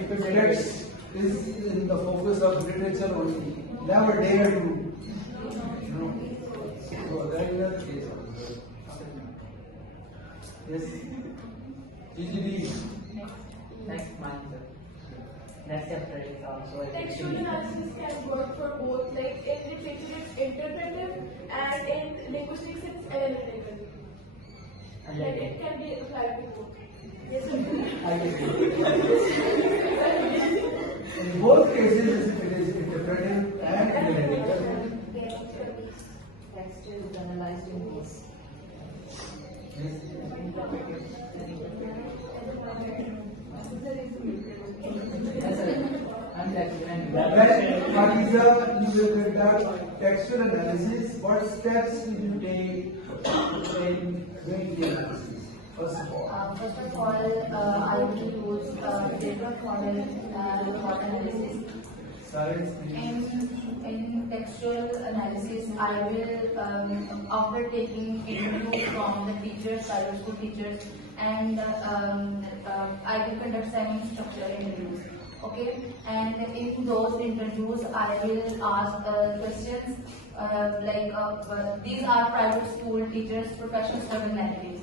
If text is in the focus of literature only, never dare to. So that is the case. Yes. GGD. Next month. Next chapter is also Textual analysis can work for both. Like in literature, it's interpretive, and in linguistics, it's analytical. Like it can be applied to both. Yes, sir. In both cases, it is interpretive and analytical. Text is analyzed in this. Khadija, you will conduct textual analysis. What steps will you take in doing the analysis? First of all, I will use data for analysis. science, please. In textual analysis, I will, after taking interviews from the teachers, private school teachers, and I will conduct semi-structural interviews. Okay, and in those interviews, I will ask questions these are private school teachers, professional student narratives.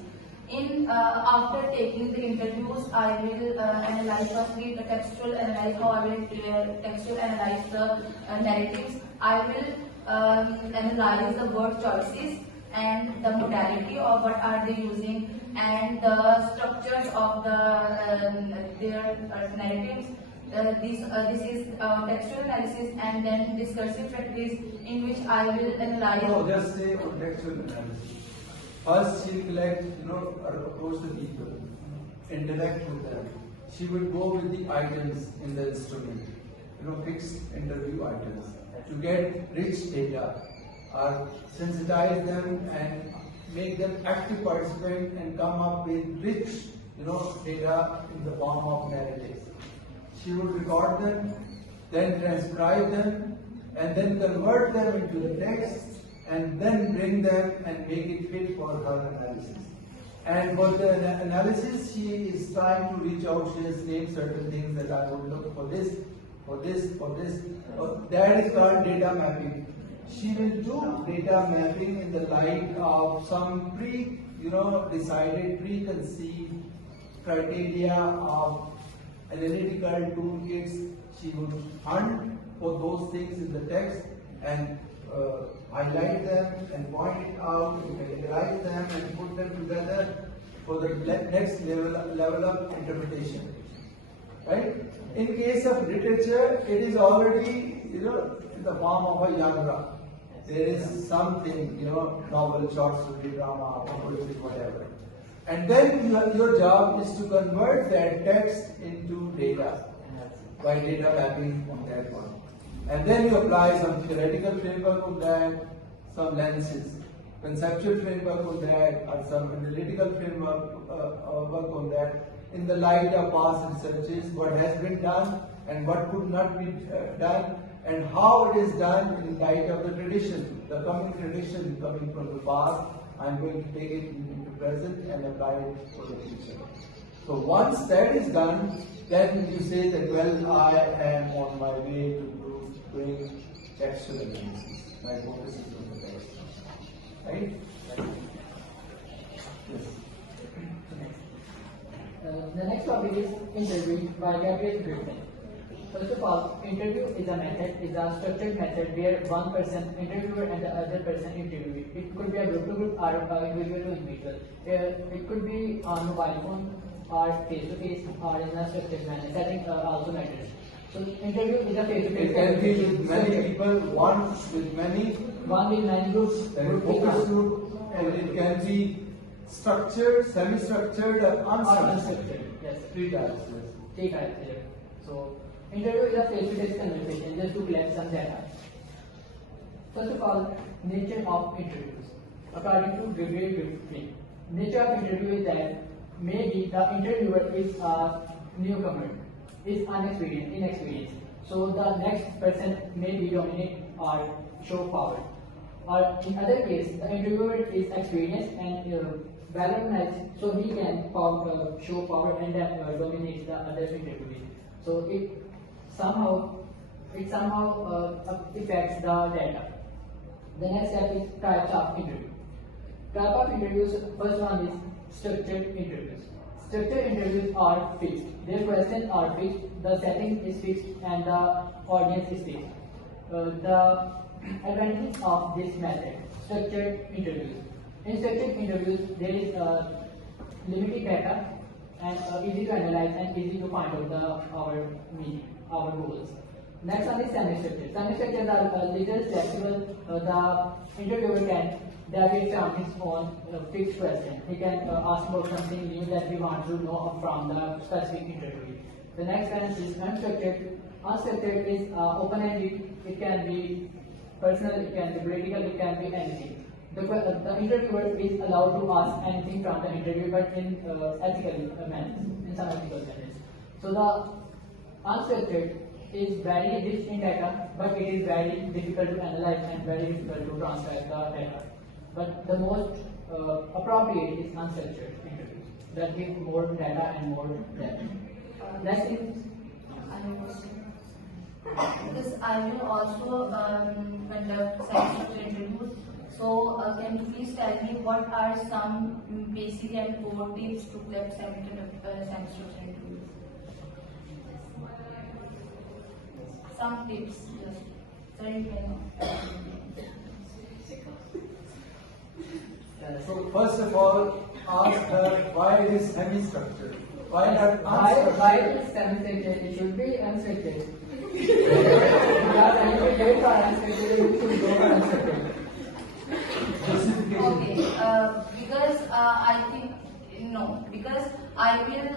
After taking the interviews, I will analyze firstly the textual analyze how I will textual analyze the narratives. I will analyze the word choices and the modality of what are they using and the structures of their narratives. This is textual analysis, and then discursive practice in which I will analyze. No, just say on textual analysis. First, she will collect, approach the people, interact with them. She will go with the items in the instrument, fixed interview items, to get rich data, or sensitize them and make them active participant and come up with rich, data in the form of narratives. She would record them, then transcribe them, and then convert them into the text, and then bring them and make it fit for her analysis. And for the analysis, she is trying to reach out. She has named certain things that I would look for this, for this, for this. That is called data mapping. She will do data mapping in the light of some decided, preconceived criteria of analytical toolkits. She would hunt for those things in the text and highlight them and point it out, and categorize them and put them together for the next level of interpretation. Right? In case of literature, it is already in the form of a genre. There is something, novel, short story, drama, poetry, whatever. And then your job is to convert that text into data by data mapping on that one. And then you apply some theoretical framework on that, some lenses, conceptual framework on that, or some analytical framework work on that, in the light of past researches, what has been done and what could not be done, and how it is done in light of the tradition, the coming tradition coming from the past. I'm going to take it into present and apply it for the future. So once that is done, then you say that, well, I am on my way to doing textual analysis. My focus is on the text. Right? Yes. The next topic is interview by Gabriel Griffin. First of all, interview is a structured method where one person interviewer and the other person interviewed. It could be a group to group or individual to individual. It could be on mobile phone or face to face or in a structured manner. Setting also matters. matters. So interview is a face-to-face. It can be with many people, one with many groups, focus group, and it can be structured, semi-structured, or unstructured. Yes. Three types. Three types here. So interview is a face-to-face conversation just to collect some data. First of all, nature of interviews. According to Griffin, nature of interview is that maybe the interviewer is a newcomer, is inexperienced. So the next person may be dominate or show power. Or in other case, the interviewer is experienced and well organized, so he can show power and dominate the other interviewees. So it somehow affects the data. The next step is types of interview. Type of interviews, first one is structured interviews. Structured interviews are fixed. Their questions are fixed, the setting is fixed, and the audience is fixed. The advantage of this method, structured interviews. In structured interviews, there is limited data and easy to analyze and easy to find out our goals. Next one is semi-structured. Semi-structured are little flexible. The interviewer can deviate from his own fixed question. He can ask about something new that we want to know from the specific interview. The next one is unstructured. Unstructured is open-ended. It can be personal, it can be political, it can be anything. The interviewer is allowed to ask anything from the interview, but in ethical manners, in some ethical manners. So the unstructured is very rich in data, but it is very difficult to analyze and very difficult to transfer the data. But the most appropriate is unstructured interviews that give more data and more depth. Next is because I will also conduct semi-structured interviews. So can you please tell me what are some basic and core tips to conduct semi-structured interviews? Some tips, just so you can. So first of all, ask her why it is semi-structured. Why not unstructured? Why it is semi-structured? It should be unstructured. Because I will wait for unstructured, you should go for unstructured. Okay, because I think no, because I will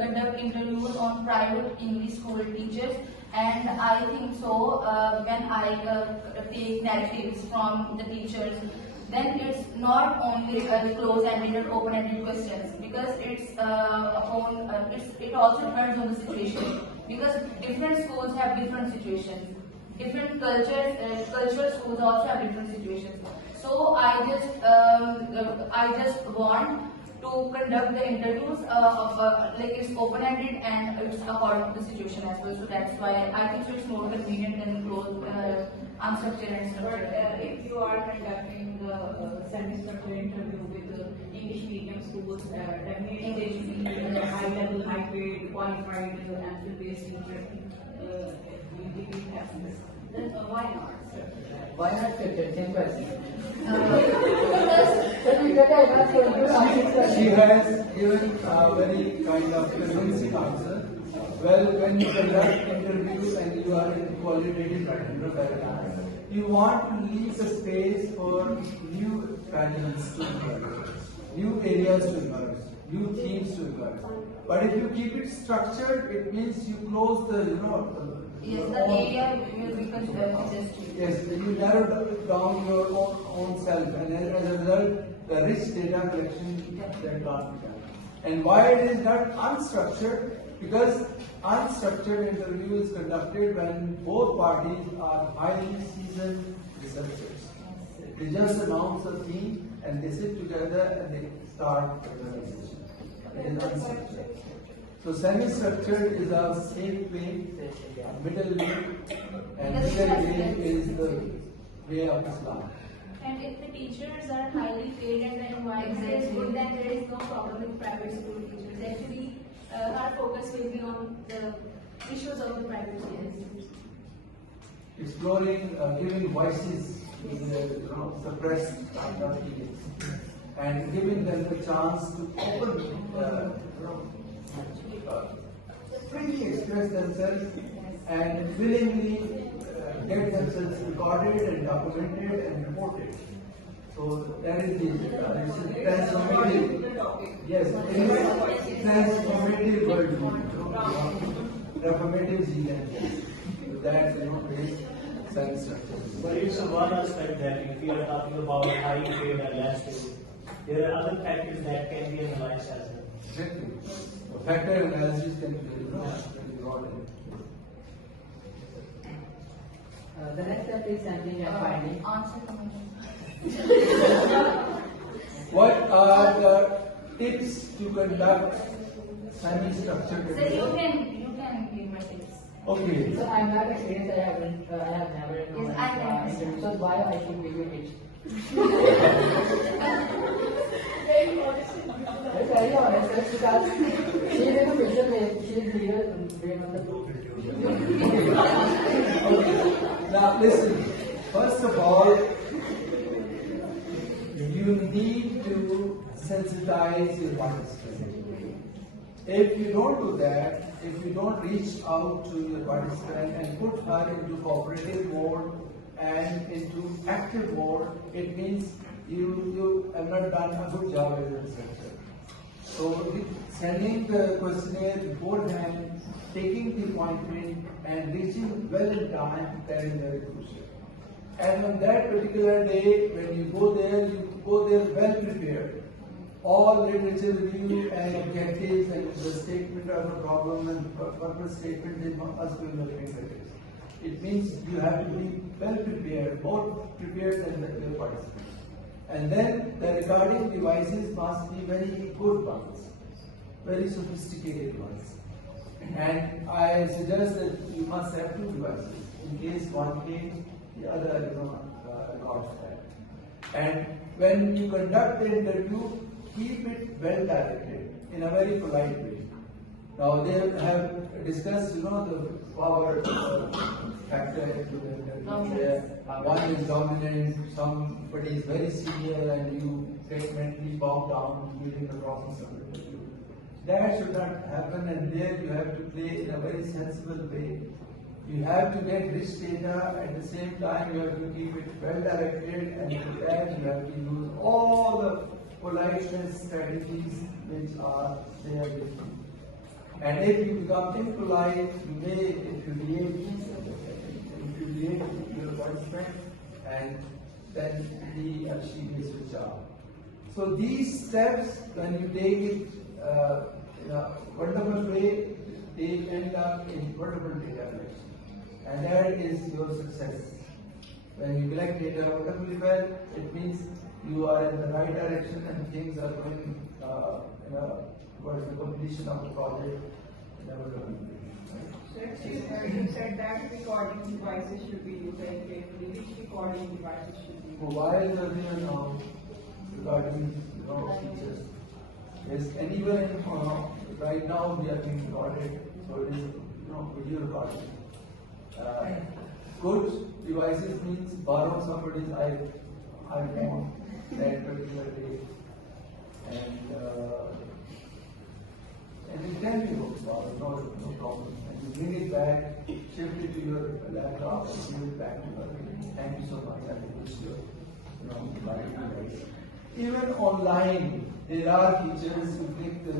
conduct interviews on private English school teachers, and I think so when I take narratives from the teachers, then it's not only close-ended or open-ended questions, because it also depends on the situation, because different schools have different situations, different cultural schools also have different situations. So I just want to conduct the interviews like it's open-ended and it's according to the situation as well. So that's why I think so it's more convenient than closed, unstructured and structured. But if you are conducting the semi-structured interview with the English medium schools, definitely they should be high-level, high-grade, qualified answer-based teacher. You degree happiness. Then why not? Why not structured? Same question. She has given a very kind of convincing answer. Well, when you conduct interviews and you are in qualitative manner, you want to leave the space for new panels to emerge, new areas to emerge, new themes to emerge. But if you keep it structured, it means you close the, Yes, the area will be congested. Yes, you narrow down your own self, and as a result, the rich data collection that can't be done. And why it is not unstructured? Because unstructured interview is conducted when both parties are highly seasoned researchers. They just announce a theme and they sit together and they start the conversation. It is unstructured. So semi-structured is a safe way, middle way, and middle way is the way of Islam. And if the teachers are highly paid and the environment is good, then there is no problem with private school teachers. Actually, our focus will be on the issues of the private schools. Exploring, giving voices to the suppressed feelings, and giving them the chance to open freely express themselves and willingly get themselves recorded and documented and reported. So that is the transformative. Yes, it is transformative word. Reformative zeal. That based self-structure. But it's one aspect that if we are talking about high grade and less grade, there are other factors that can be analyzed as well. Exactly. Factor analysis can be brought in. The next step is sampling and finding. What are the tips to conduct semi-structured So you can give my tips. Okay. So I'm not experienced. I have never known Yes, I know. interview. So why I should give you tips? Very honest. It's very honest. It's because she is in a position. She is leader on the group. Now listen. First of all, you need to sensitize your participant. If you don't do that, if you don't reach out to your participant and put her into cooperative mode and into active mode, it means you have not done a good job as a researcher. So sending the questionnaire beforehand, taking the appointment and reaching well in time, that is very crucial. And on that particular day, when you go there well prepared. All literature review and objectives and the statement of the problem and purpose statement, they must be in the fingertips. It means you have to be well prepared, more prepared than the participants. And then the recording devices must be very good ones, very sophisticated ones. And I suggest that you must have two devices. In case one fails, the other records that. And when you conduct the interview, keep it well directed in a very polite way. Now they have discussed, the power factor into the interview. One is dominant, somebody is very senior, and you get mentally bogged down during the process of the interview. That should not happen, and there you have to play in a very sensible way. You have to get rich data, at the same time you have to keep it well directed, and for that you have to use all the politeness strategies which are there with you. And if you become impolite, you may infuriate your participant, and then he or she may switch out. So these steps, when you take it in a wonderful way, they end up in wonderful data collection. And that is your success. When you collect data wonderfully well, it means you are in the right direction and things are going towards the completion of the project. So you said that recording devices should be used very carefully. Which recording devices should be used? Mobiles are there now regarding features. Yes, and even right now we are being recorded, so it is video recording. Good devices means borrow somebody's iPhone that particular day, and it can be borrowed, no problem. And you bring it back, shift it to your laptop, and give it back to her. Thank you so much. I wish you, device. Even online, there are features. You click the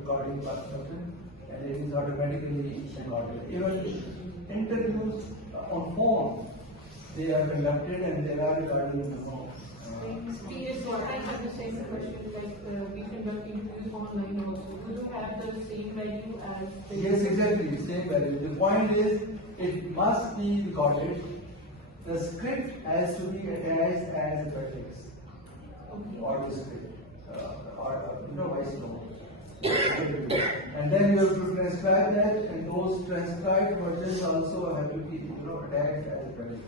recording button, and it is automatically recorded. Even interviews on phone, they are conducted, and there are recording Experience what I have the same question, like we conduct interviews online also. Do you have the same value as the Yes, exactly, same value. The point is, it must be recorded. The script has to be attached as appendix. Or the script, voice note. And then you have to transcribe that, and those transcribed versions also have to be attached as appendix.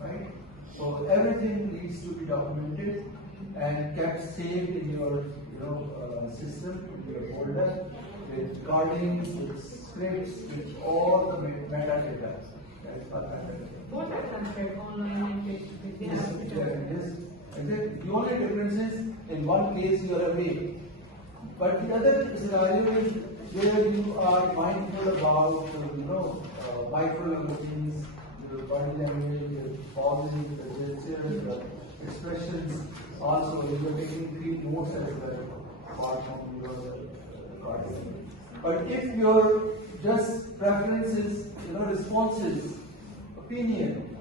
Right? So everything needs to be documented and kept saved in your system, in your folder, with recordings, with scripts, with all the metadata. That is what metadata. both are transferred online and face-to-face? Yes. And the only difference is in one case you are away, but the other scenario is where you are mindful about, micro-emotions, your body language, your pauses, the gestures, the expressions. Also, you are taking 3 notes as well, apart from your recording. But if your just preferences, responses, opinion,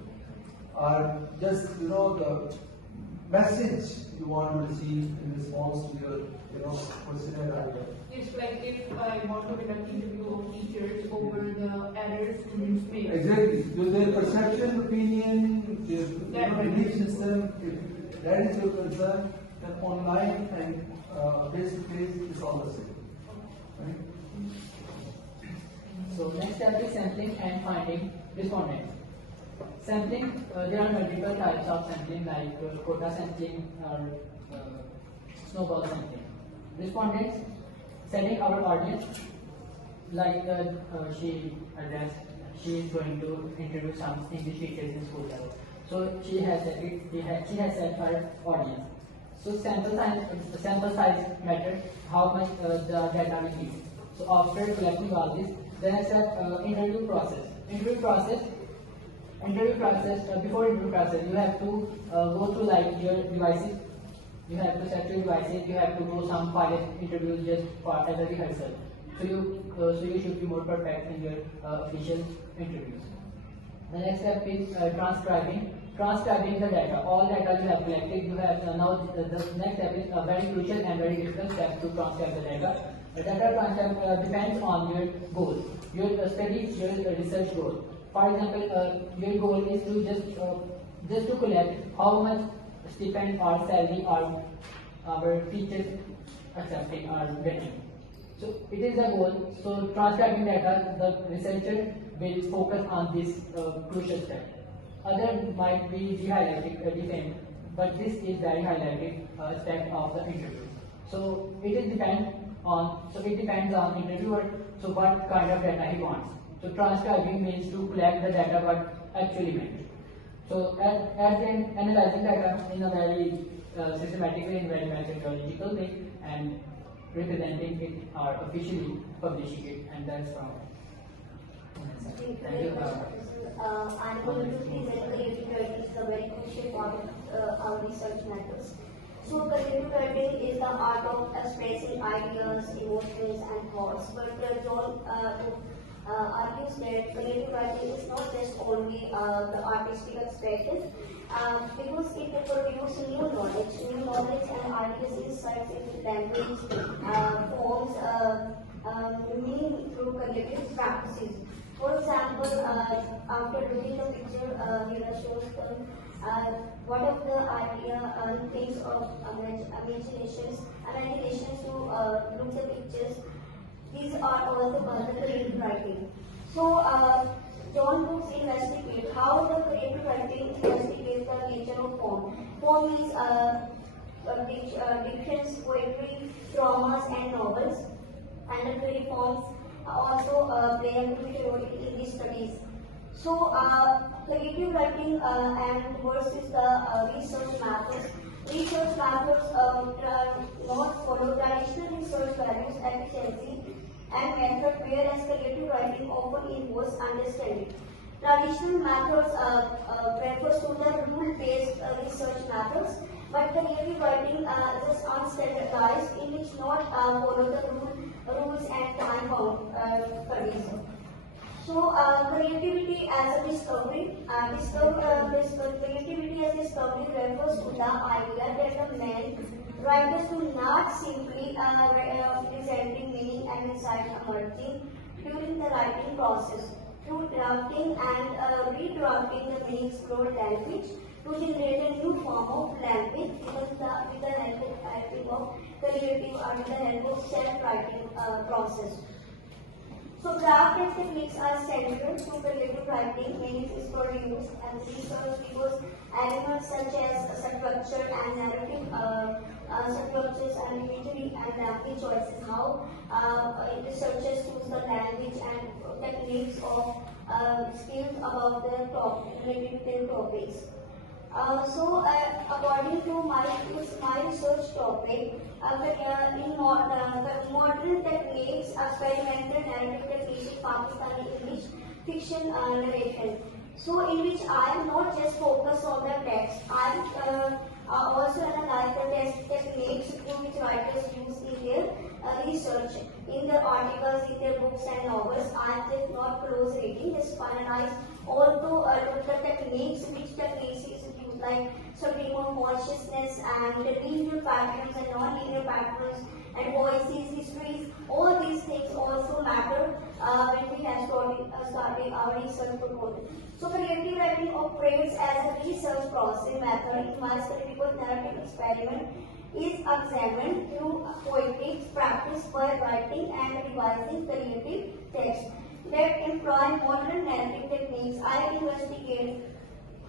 are just, the message you want to receive in response to your, questionnaire. It's like if I want to conduct interview of teachers over the errors students make. Exactly. So their perception, opinion, their belief system, if that is your concern, then online and face-to-face is all the same. Right? So next step is sampling and finding respondents. Sampling, there are multiple types of sampling like quota sampling or snowball sampling. Respondents, setting our audience, like she addressed, she is going to introduce some English teachers in school level. So she has set her audience. So sample size matters how much the data we need. So after collecting all this, then I step interview process. Before interview process, you have to go through like your devices. You have to set your devices. You have to do some pilot interviews just as a rehearsal. So you should be more perfect in your official interviews. The next step is transcribing. Transcribing the data. All data you have collected. You have now the next step is a very crucial and very difficult step to transcribe the data. The data transcribe depends on your goal, your study, your research goal. For example, your goal is to just to collect how much stipend or salary our teachers accepting or getting. So it is a goal. So transcribing data, the researcher will focus on this crucial step. Other might be de-highlighted, defined, but this is very highlighted step of the interview. So it depends on interviewer. So what kind of data he wants. So transcribing means to collect the data what actually meant. So as in analyzing data in a very systematic way, in very methodological way, and representing it or officially publishing it, and that's from. Thank you. I'm going to present creative writing is a very crucial part of our research methods. So creative writing is the art of expressing ideas, emotions, and thoughts. But John argues that creative writing is not just only the artistic expression, because it produces new knowledge and ideas, insights into language, forms, meaning through creative practices. For example, after looking the picture, here shows one of the idea things of imaginations to look the pictures. These are also called the creative writing. So, John Brooks investigates how the creative writing investigates the nature of form. Form is dictions, poetry, dramas, and novels, and the creative forms also play a crucial role in these studies. So, creative writing and versus the research methods. Research methods not follow traditional research values, efficiency, and method, whereas creative writing often involves understanding. Traditional methods refers to the rule-based research methods, but creative writing is unstandardized, in which not follow the rules and time-bound studies. So, creativity as a discovery. Creativity as discovery refers to the idea that the man writers do not simply presenting meaning and insight emerging during the writing process. Through drafting and redrafting the meaning explored language to generate a new form of language with the help of creative or with the help of self-writing process. So drafting techniques are central to creative writing. Meaning is produced and research because elements such as structure and narrative structures and imagery and language choices, how researchers choose the language and techniques of skills about the related topics. According to my research topic, modern techniques, experimental narrative techniques in Pakistani English fiction narration. So, in which I am not just focused on the text, I also analyze the text techniques through which writers use in their research, in their articles, in their books and novels. I am just not close reading, just analyze also the techniques, which techniques is used, like stream of consciousness and linear patterns and non-linear patterns and voices, histories. All these things also matter when we have starting our research proposal. So creative writing operates as a research process method in my study because narrative experiment is examined through poetics practice by writing and revising creative text that employ modern narrative techniques. I investigate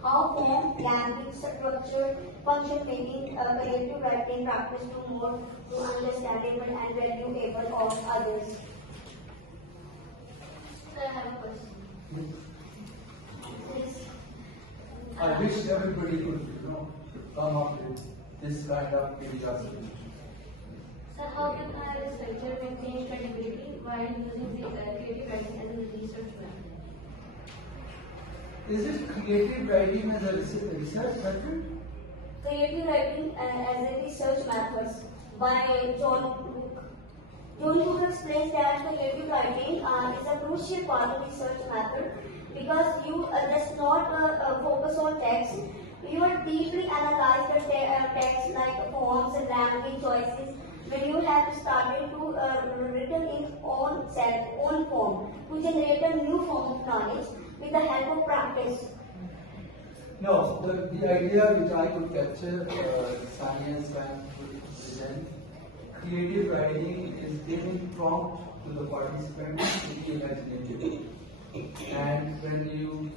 how form, language, structure, function making creative writing practice to more to understandable and valuable of others. So I have a question. Yes. I wish everybody could, come up with this kind of curiosity. So how can a researcher maintain credibility while using the creative writing as a research method? Is it creative writing as a research method? Creative writing as a research method by John Hook. John Hook explains that creative writing is a crucial part of research method because you just not focus on text. You will deeply analyze the text like forms and language choices when you have started to written in own form to generate a new form of knowledge with the help of practice. No, the idea which I could capture, science can present, creative writing is giving prompt to the participants to be imaginative. And when you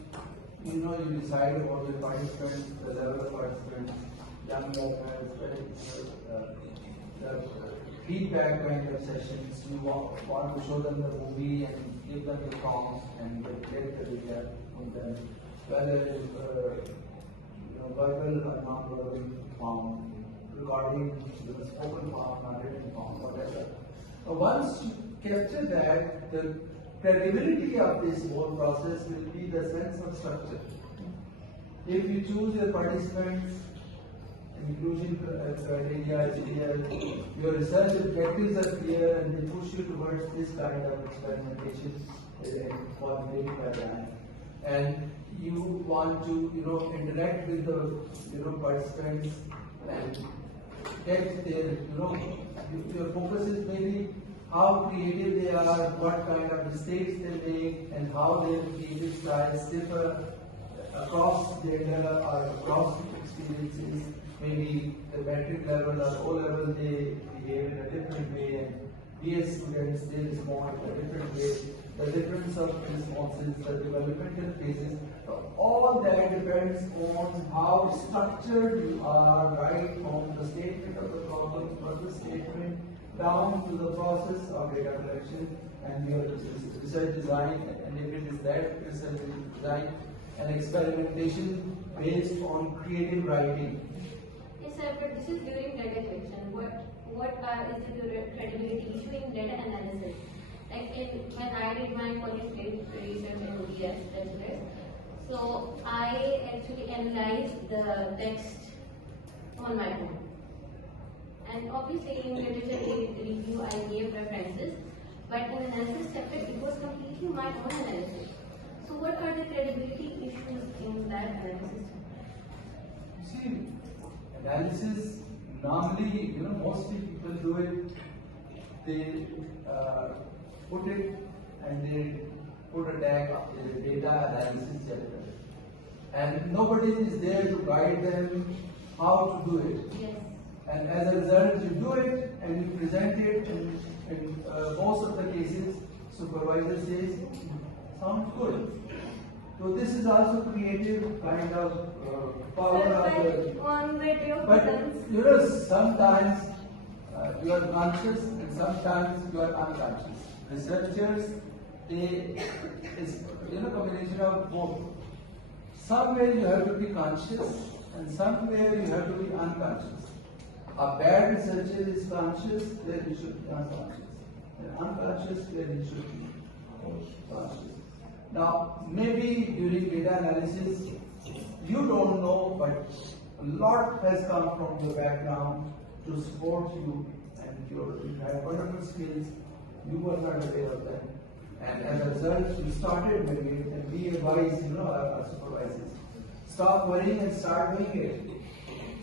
decide about the participants, the level of participants, young participants, the feedback kind of sessions, you want to show them the movie and give them the prompts and get the data from them, whether it's verbal or non-verbal form, recording the spoken form, written form, whatever. Once you capture that, the credibility of this whole process will be the sense of structure. If you choose your participants, inclusion criteria is clear, your research objectives are clear, and they push you towards this kind of experimentation for the paradigm. And you want to, interact with the, participants and get their, your focus is maybe how creative they are, what kind of mistakes they make, and how their creative styles differ across gender or across experiences. Maybe the metric level or O level they behave in a different way, and BS students they respond in a different way. The difference of responses, the developmental phases, all that depends on how structured you are, right from the statement of the problem, purpose statement, down to the process of data collection and your research design, and if it is that research design and experimentation based on creative writing. Yes, sir, but this is during data collection. What is the credibility issue in data analysis? Like when I did my qualitative research in ODS, so I actually analyzed the text on my own. And obviously in literature review I gave references, but in analysis chapter it was completely my own analysis. So what are the credibility issues in that analysis? See, analysis normally, mostly people do it. They put it and they put a tag the data analysis chapter, and nobody is there to guide them how to do it. Yes. And as a result, you do it and you present it, and in most of the cases, supervisor says, sounds good. So this is also creative kind of power of the. But sometimes you are conscious and sometimes you are unconscious. Researchers, it's combination of both. Somewhere you have to be conscious and somewhere you have to be unconscious. A bad researcher is conscious, then he should be unconscious. And unconscious, then he should be conscious. Now, maybe during data analysis, you don't know, but a lot has come from your background to support you, and you have wonderful skills. You were not aware of them. And as a result, you started doing it, and we advise, our supervisors, stop worrying and start doing it.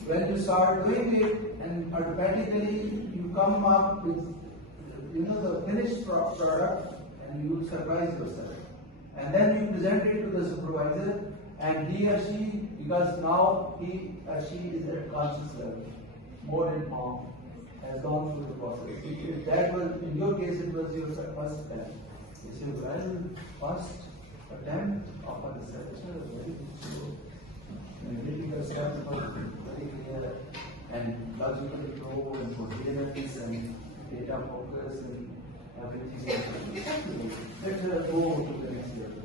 When you start doing it, and automatically you come up with, the finished product, and you will surprise yourself. And then you present it to the supervisor, and he or she, because now he or she is at conscious level, more informed, has gone through the process. If that was, in your case, it was your first attempt. You say, well, first attempt of a researcher, very good. Getting a step very clear and logically grow and coherence and data focus and everything. Let's go to the next level.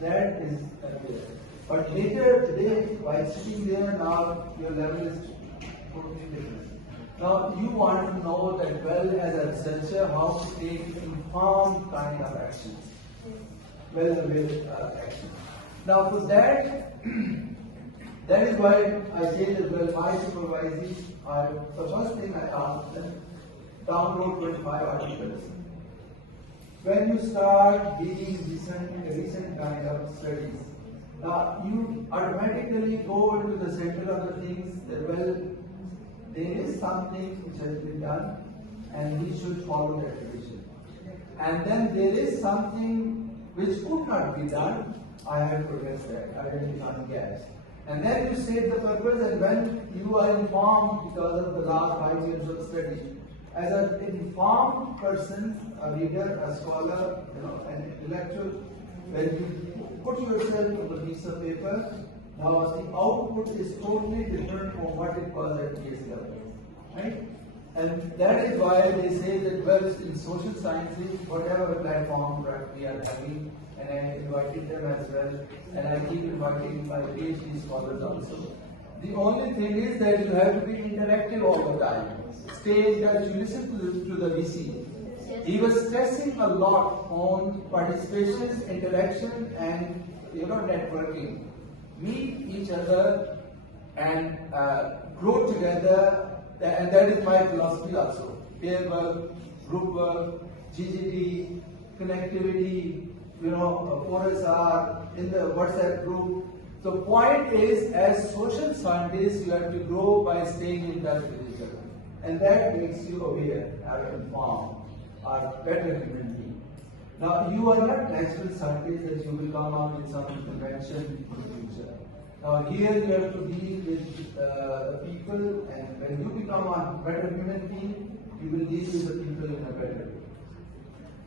That is there. But later today, while sitting there now, your level is totally different. Now you want to know that well as a researcher how to take informed kind of actions, well-aware action. Now for that, that is why I say that well my supervisees are the first thing I ask them, download 25 articles. When you start reading recent kind of studies, now you automatically go into the center of the things that well there is something which has been done and we should follow that tradition. And then there is something which could not be done, I have to address that, identify gaps. And then you state the purpose, and when you are informed because of the last 5 years of study, as an informed person, a reader, a scholar, an intellectual, when you put yourself on a piece of paper, now the output is totally different from what it was at PS level, right? And that is why they say that well, in social sciences, whatever platform that we are having, and I invited them as well, and I keep inviting my PhD scholars also. The only thing is that you have to be interactive all the time. Stay in touch, you listen to the VC. He was stressing a lot on participation, interaction, and networking. Meet each other and grow together, and that is my philosophy also. Peer work, group work, GGT, connectivity, 4SR, in the WhatsApp group. The point is, as social scientists, you have to grow by staying in touch with each other. And that makes you aware, or informed, or better human being. Now, you are not natural scientists that you will come up with some convention in the future. Now, here you have to deal with the people, and when you become a better human being, you will deal with the people in a better way.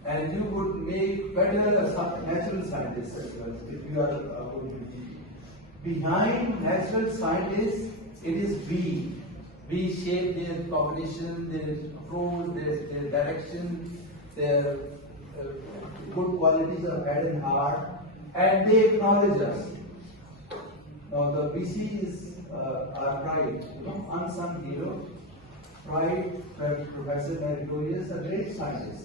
And you would make better natural scientists as well, if you are going to be. Behind natural scientists, it is we. We shape their cognition, their approach, their direction, their good qualities of head and heart, and they acknowledge us. Now the VC is our pride, unsung hero. Pride, Professor Meritorious, a great scientist.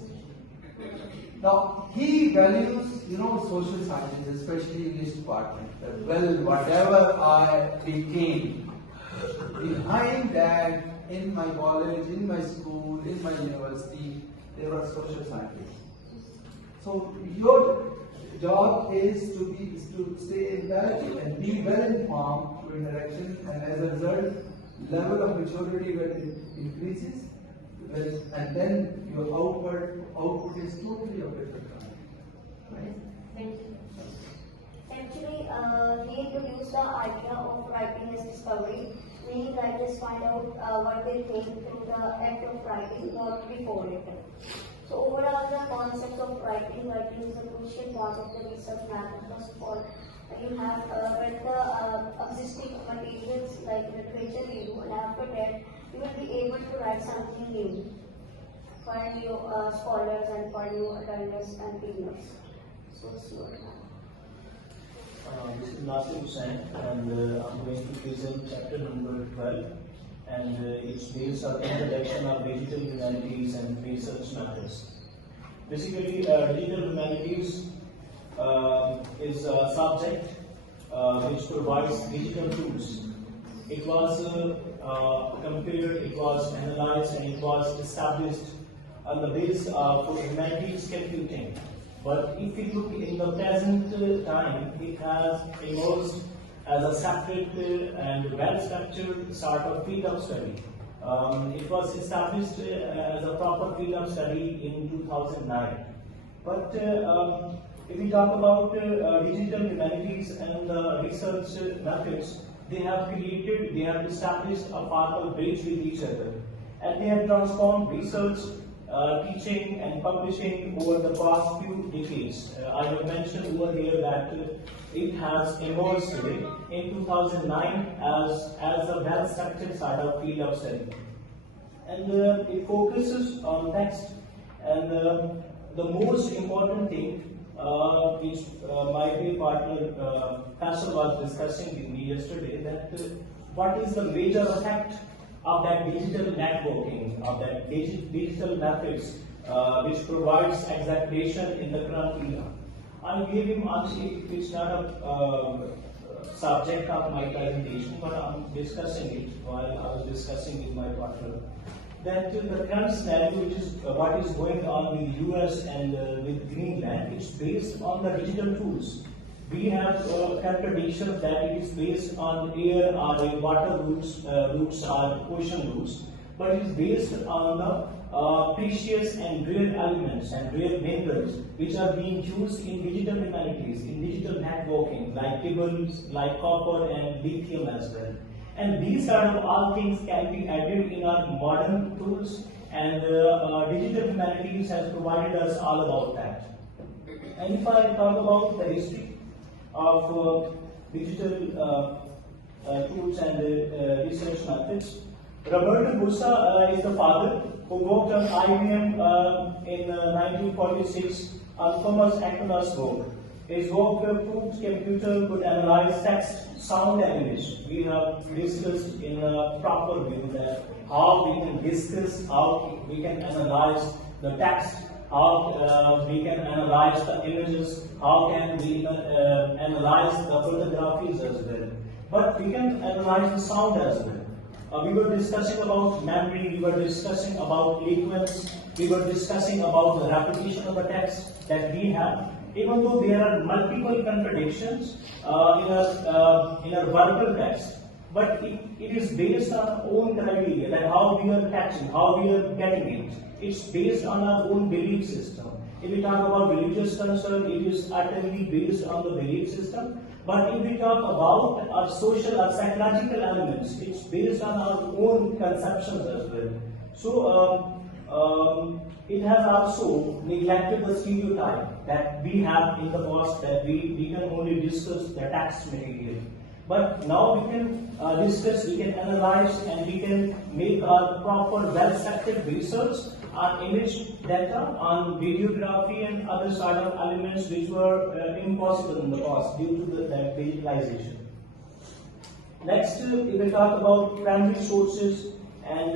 Now he values, social sciences, especially English department. That, well, whatever I became, behind that, in my college, in my school, in my university, there were social scientists. So your job is to stay in touch and be well informed through interaction, and as a result, level of maturity when it increases, and then your output is totally of different kind. Right? Thank you. Actually, he introduced the idea of writing as discovery. Many writers find out what they think through the act of writing, not before it. So overall, the concept of writing is a crucial part of the research method. First of all, you have read the existing materials like literature review, and after that, you will be able to write something new for new scholars and for new learners and beginners. So, This is Nasir Hussain, and I'm going to present chapter number 12, and it's based on introduction of digital humanities and research matters. Basically, digital humanities is a subject which provides digital tools. It was compared, it was analyzed, and it was established on the basis of humanities computing. But if we look in the present time, it has emerged as a separate and well-structured sort of field of study. It was established as a proper field of study in 2009. But if we talk about digital humanities and research methods, they have established a powerful bridge with each other, and they have transformed research, teaching and publishing over the past few decades. I have mentioned over here that it has emerged today in 2009 as a well-structured sort of field of study. And it focuses on text. And the most important thing which my dear partner Pastor was discussing with me yesterday, that what is the major effect of that digital networking, of that digital methods which provides exaggeration in the current era. I gave him actually, it's not a subject of my presentation, but I'm discussing it while I was discussing with my partner. That the current scenario, which is what is going on with the US and with Greenland, it's based on the digital tools. We have contradictions that it is based on air or water routes or ocean routes, but it is based on the precious and rare elements and rare minerals which are being used in digital humanities, in digital networking, like cables, like copper and lithium as well. And these sort of all things can be added in our modern tools, and digital humanities has provided us all about that. And if I talk about the history of digital tools and research methods, Roberto Bussa is the father who worked on IBM in 1946 on Thomas Aquinas' work. His work proved computer could analyze text, sound, and image. We have discussed in a proper way that how we can discuss, how we can analyze the text, how we can analyze the images, how can we analyze the photographies as well. But we can analyze the sound as well. We were discussing about memory, we were discussing about eloquence, we were discussing about the repetition of the text that we have. Even though there are multiple contradictions in our verbal text, but it is based on our own criteria, that how we are catching, how we are getting it. It's based on our own belief system. If we talk about religious concern, it is utterly based on the belief system. But if we talk about our social or psychological elements, it's based on our own conceptions as well. So it has also neglected the stereotype that we have in the past, that we can only discuss the text material. But now we can discuss, we can analyze, and we can make our proper well-structured research on image data, on videography and other sort of elements which were impossible in the past due to that digitalization. Next, we will talk about primary sources and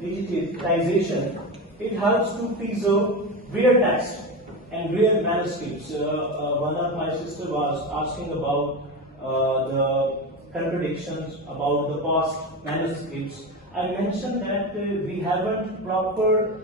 digitization. It helps to preserve rare text and rare manuscripts. One of my sister was asking about the contradictions about the past manuscripts. I mentioned that we haven't proper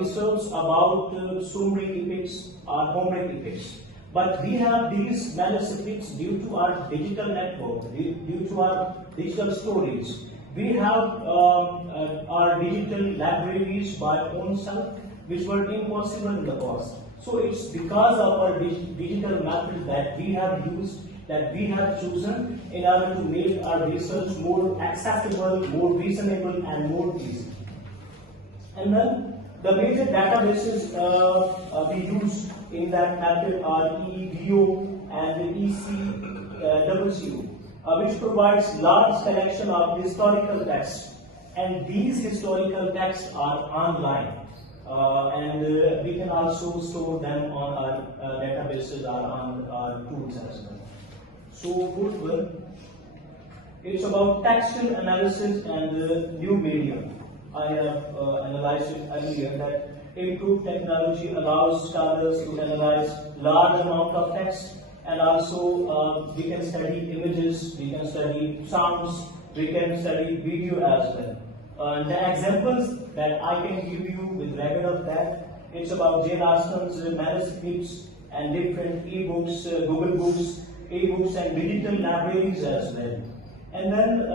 research about Sumeric epics or Homeric epics. But we have these manuscripts due to our digital network, due to our digital storage. We have our digital libraries by own self, which were impossible in the past. So it's because of our digital method that we have used, that we have chosen in order to make our research more accessible, more reasonable, and more easy. And then the major databases we use in that method are EVO and ECWCO, which provides large collection of historical texts, and these historical texts are online, and we can also store them on our databases are on our tools as well. So fourth one, it's about textual analysis and new medium. I have analyzed it earlier that improved technology allows scholars to analyze large amount of text, and also we can study images, we can study sounds, we can study video as well. The examples that I can give you with regard of that, it's about Jane Austen's manuscripts and different e-books, Google Books, e-books and digital libraries as well. And then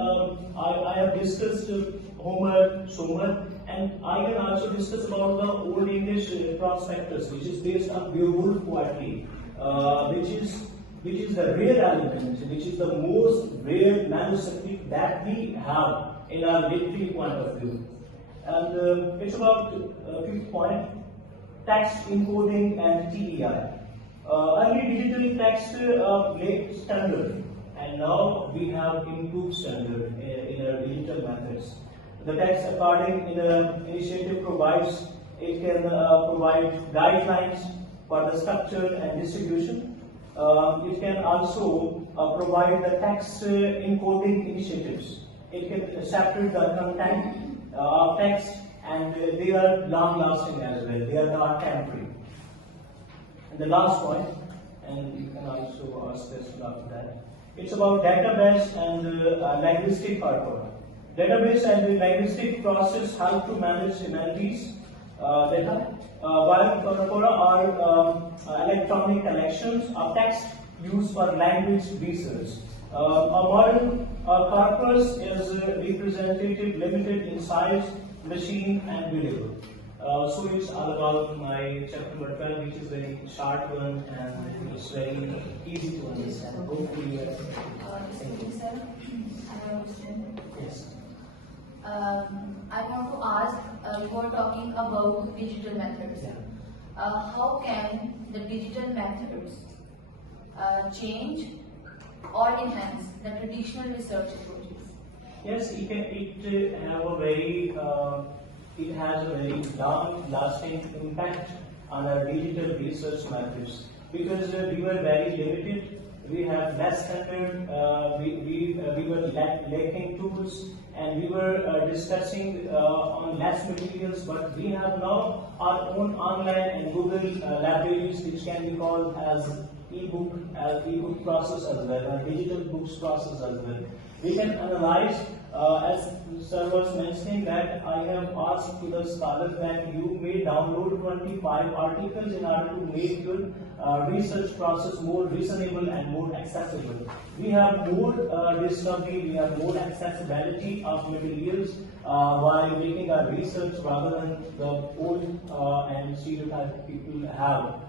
I have discussed Homer, Somer, and I can also discuss about the Old English prospectus, which is based on Beowulf poetry, which is the rare element, which is the most rare manuscript that we have in our literary point of view. And it's about fifth point, text encoding and TEI. Early digital text laid standard, and now we have improved standard in our digital methods. The text according in the initiative provides, it can provide guidelines for the structure and distribution. It can also provide the text encoding initiatives. It can separate the content of text, and they are long lasting as well. They are not temporary. And the last point, and you can also ask questions after that, it's about database and linguistic corpora. Database and linguistic process help to manage humanities data, while corpora are electronic collections of text used for language research. A modern corpus is representative, limited in size, machine, and readable. So it's all about my chapter number 12, which is very short one and it's very easy to understand. Hopefully, you have. Sir, I have a question. Yes. I want to ask, you were talking about digital methods. Yeah. How can the digital methods change or enhance the traditional research approaches? Yes, it has a very long-lasting impact on our digital research methods because we were very limited. We have less standard. We were lacking tools, and we were discussing on less materials. But we have now our own online and Google libraries, which can be called as e-book process as well, and digital books process as well. We can analyze, as Sir was mentioning, that I have asked to the scholars that you may download 25 articles in order to make your research process more reasonable and more accessible. We have more discovery, we have more accessibility of materials while making our research rather than the old and stereotyped people have.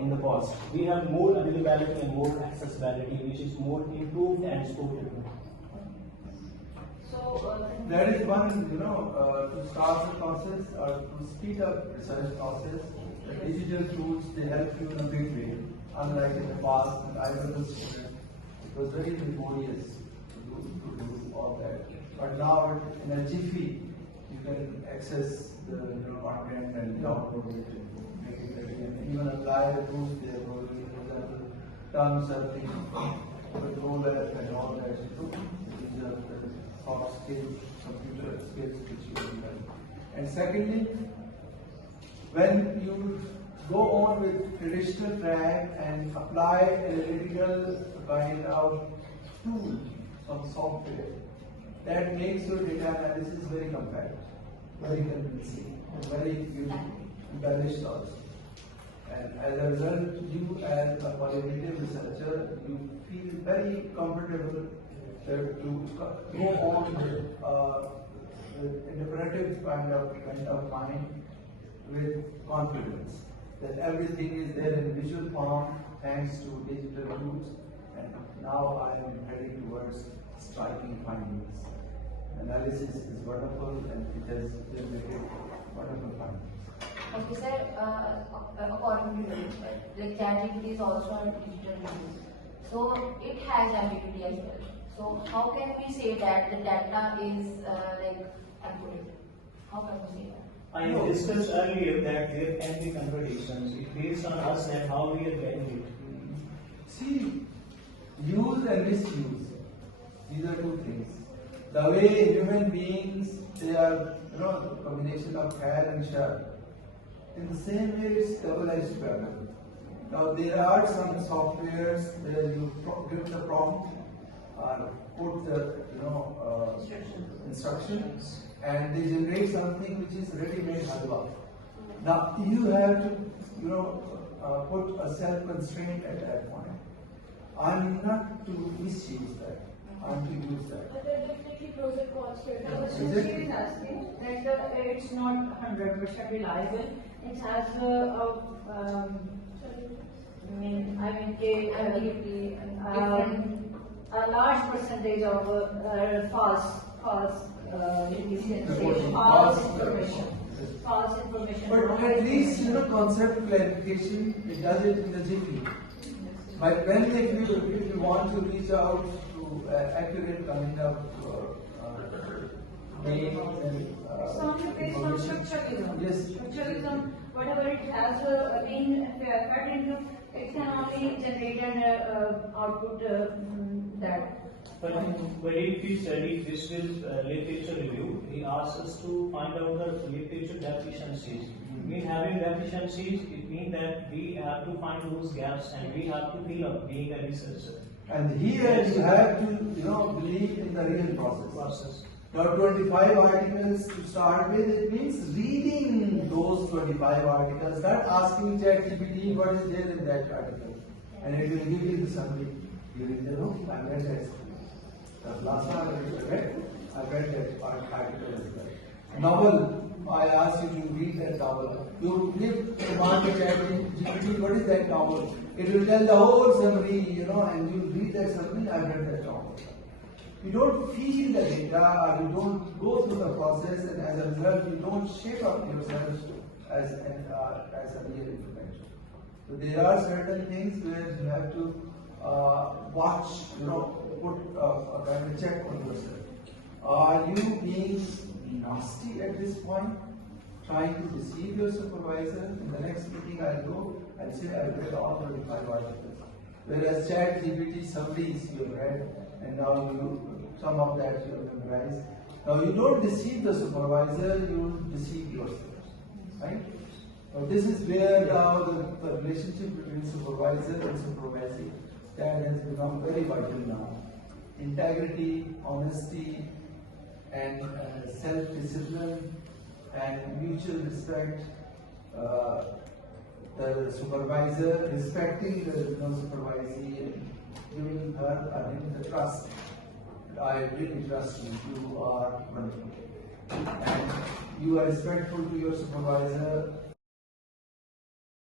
In the past, we have more availability and more accessibility, which is more improved and supported. So there is one, to start the process or to speed up research process. The digital tools, they help you in a big way. Unlike in the past, when I was a student, it was very laborious to do all that. But now, in a jiffy, you can access the content and download it. Even apply the tools there, for example, term surfing, controller, and all that. These are the soft skills, computer skills which you can learn. And secondly, when you go on with traditional track and apply analytical kind of tool, some software, that makes your data analysis very compact, very convincing, and very embellished also. And as a result, you as a qualitative researcher, you feel very comfortable to go on with interpretive kind of mind with confidence that everything is there in visual form thanks to digital tools. And now I am heading towards striking findings. Analysis is wonderful and it has generated wonderful findings. Okay, sir, according to you, like ChatGPT is also a digital tool, so it has ambiguity as well. So how can we say that the data is accurate? How can we say that? I discussed earlier that there can be contradictions. It based on us and how we are getting it. See, use and misuse. These are two things. The way human beings, they are, the combination of hair and shell. In the same way, it's double-edged weapon. Now, there are some softwares where you give the prompt or put the, instructions, and they generate something which is ready-made halwa. Now, you have to, put a self-constraint at that point. I'm not to misuse that. I'm to use that. But there are definitely pros and cons here. The question she is asking that it's not 100% reliable. It has a large percentage of false information. But at least, concept clarification, it does it in a jiffy. But when if you want to reach out to accurate kind of names and It's only based on structuralism. Yes. Structuralism, whatever it has been fed into, it can only generate an output that. But if we study this with literature review, he asks us to find out the literature deficiencies. Mean having deficiencies, it means that we have to find those gaps and we have to fill up being a researcher. And here you have to, believe in the real process. Now 25 articles to start with, it means reading those 25 articles, not asking ChatGPT what is there in that article. And it will give you the summary. You will I read that. Last time I read that article as well. Novel, I asked you to read that novel. You give command to ChatGPT, what is that novel? It will tell the whole summary, and you read that summary, I read that novel. You don't feel the data, or you don't go through the process, and as a result, you don't shape up yourself as a real information. So there are certain things where you have to watch, put a kind of check on yourself. Are you being nasty at this point? Trying to deceive your supervisor? In the next meeting I'll go and say I read all 25 articles. Whereas ChatGPT summaries you have read, and now some of that you have memorized. Now you don't deceive the supervisor, you deceive yourself. Right? Now this is where now the relationship between supervisor and supervisee, that has become very vital now. Integrity, honesty, and self-discipline and mutual respect. The supervisor respecting the supervisee and giving her or him the trust. I really trust you. You are wonderful. And you are respectful to your supervisor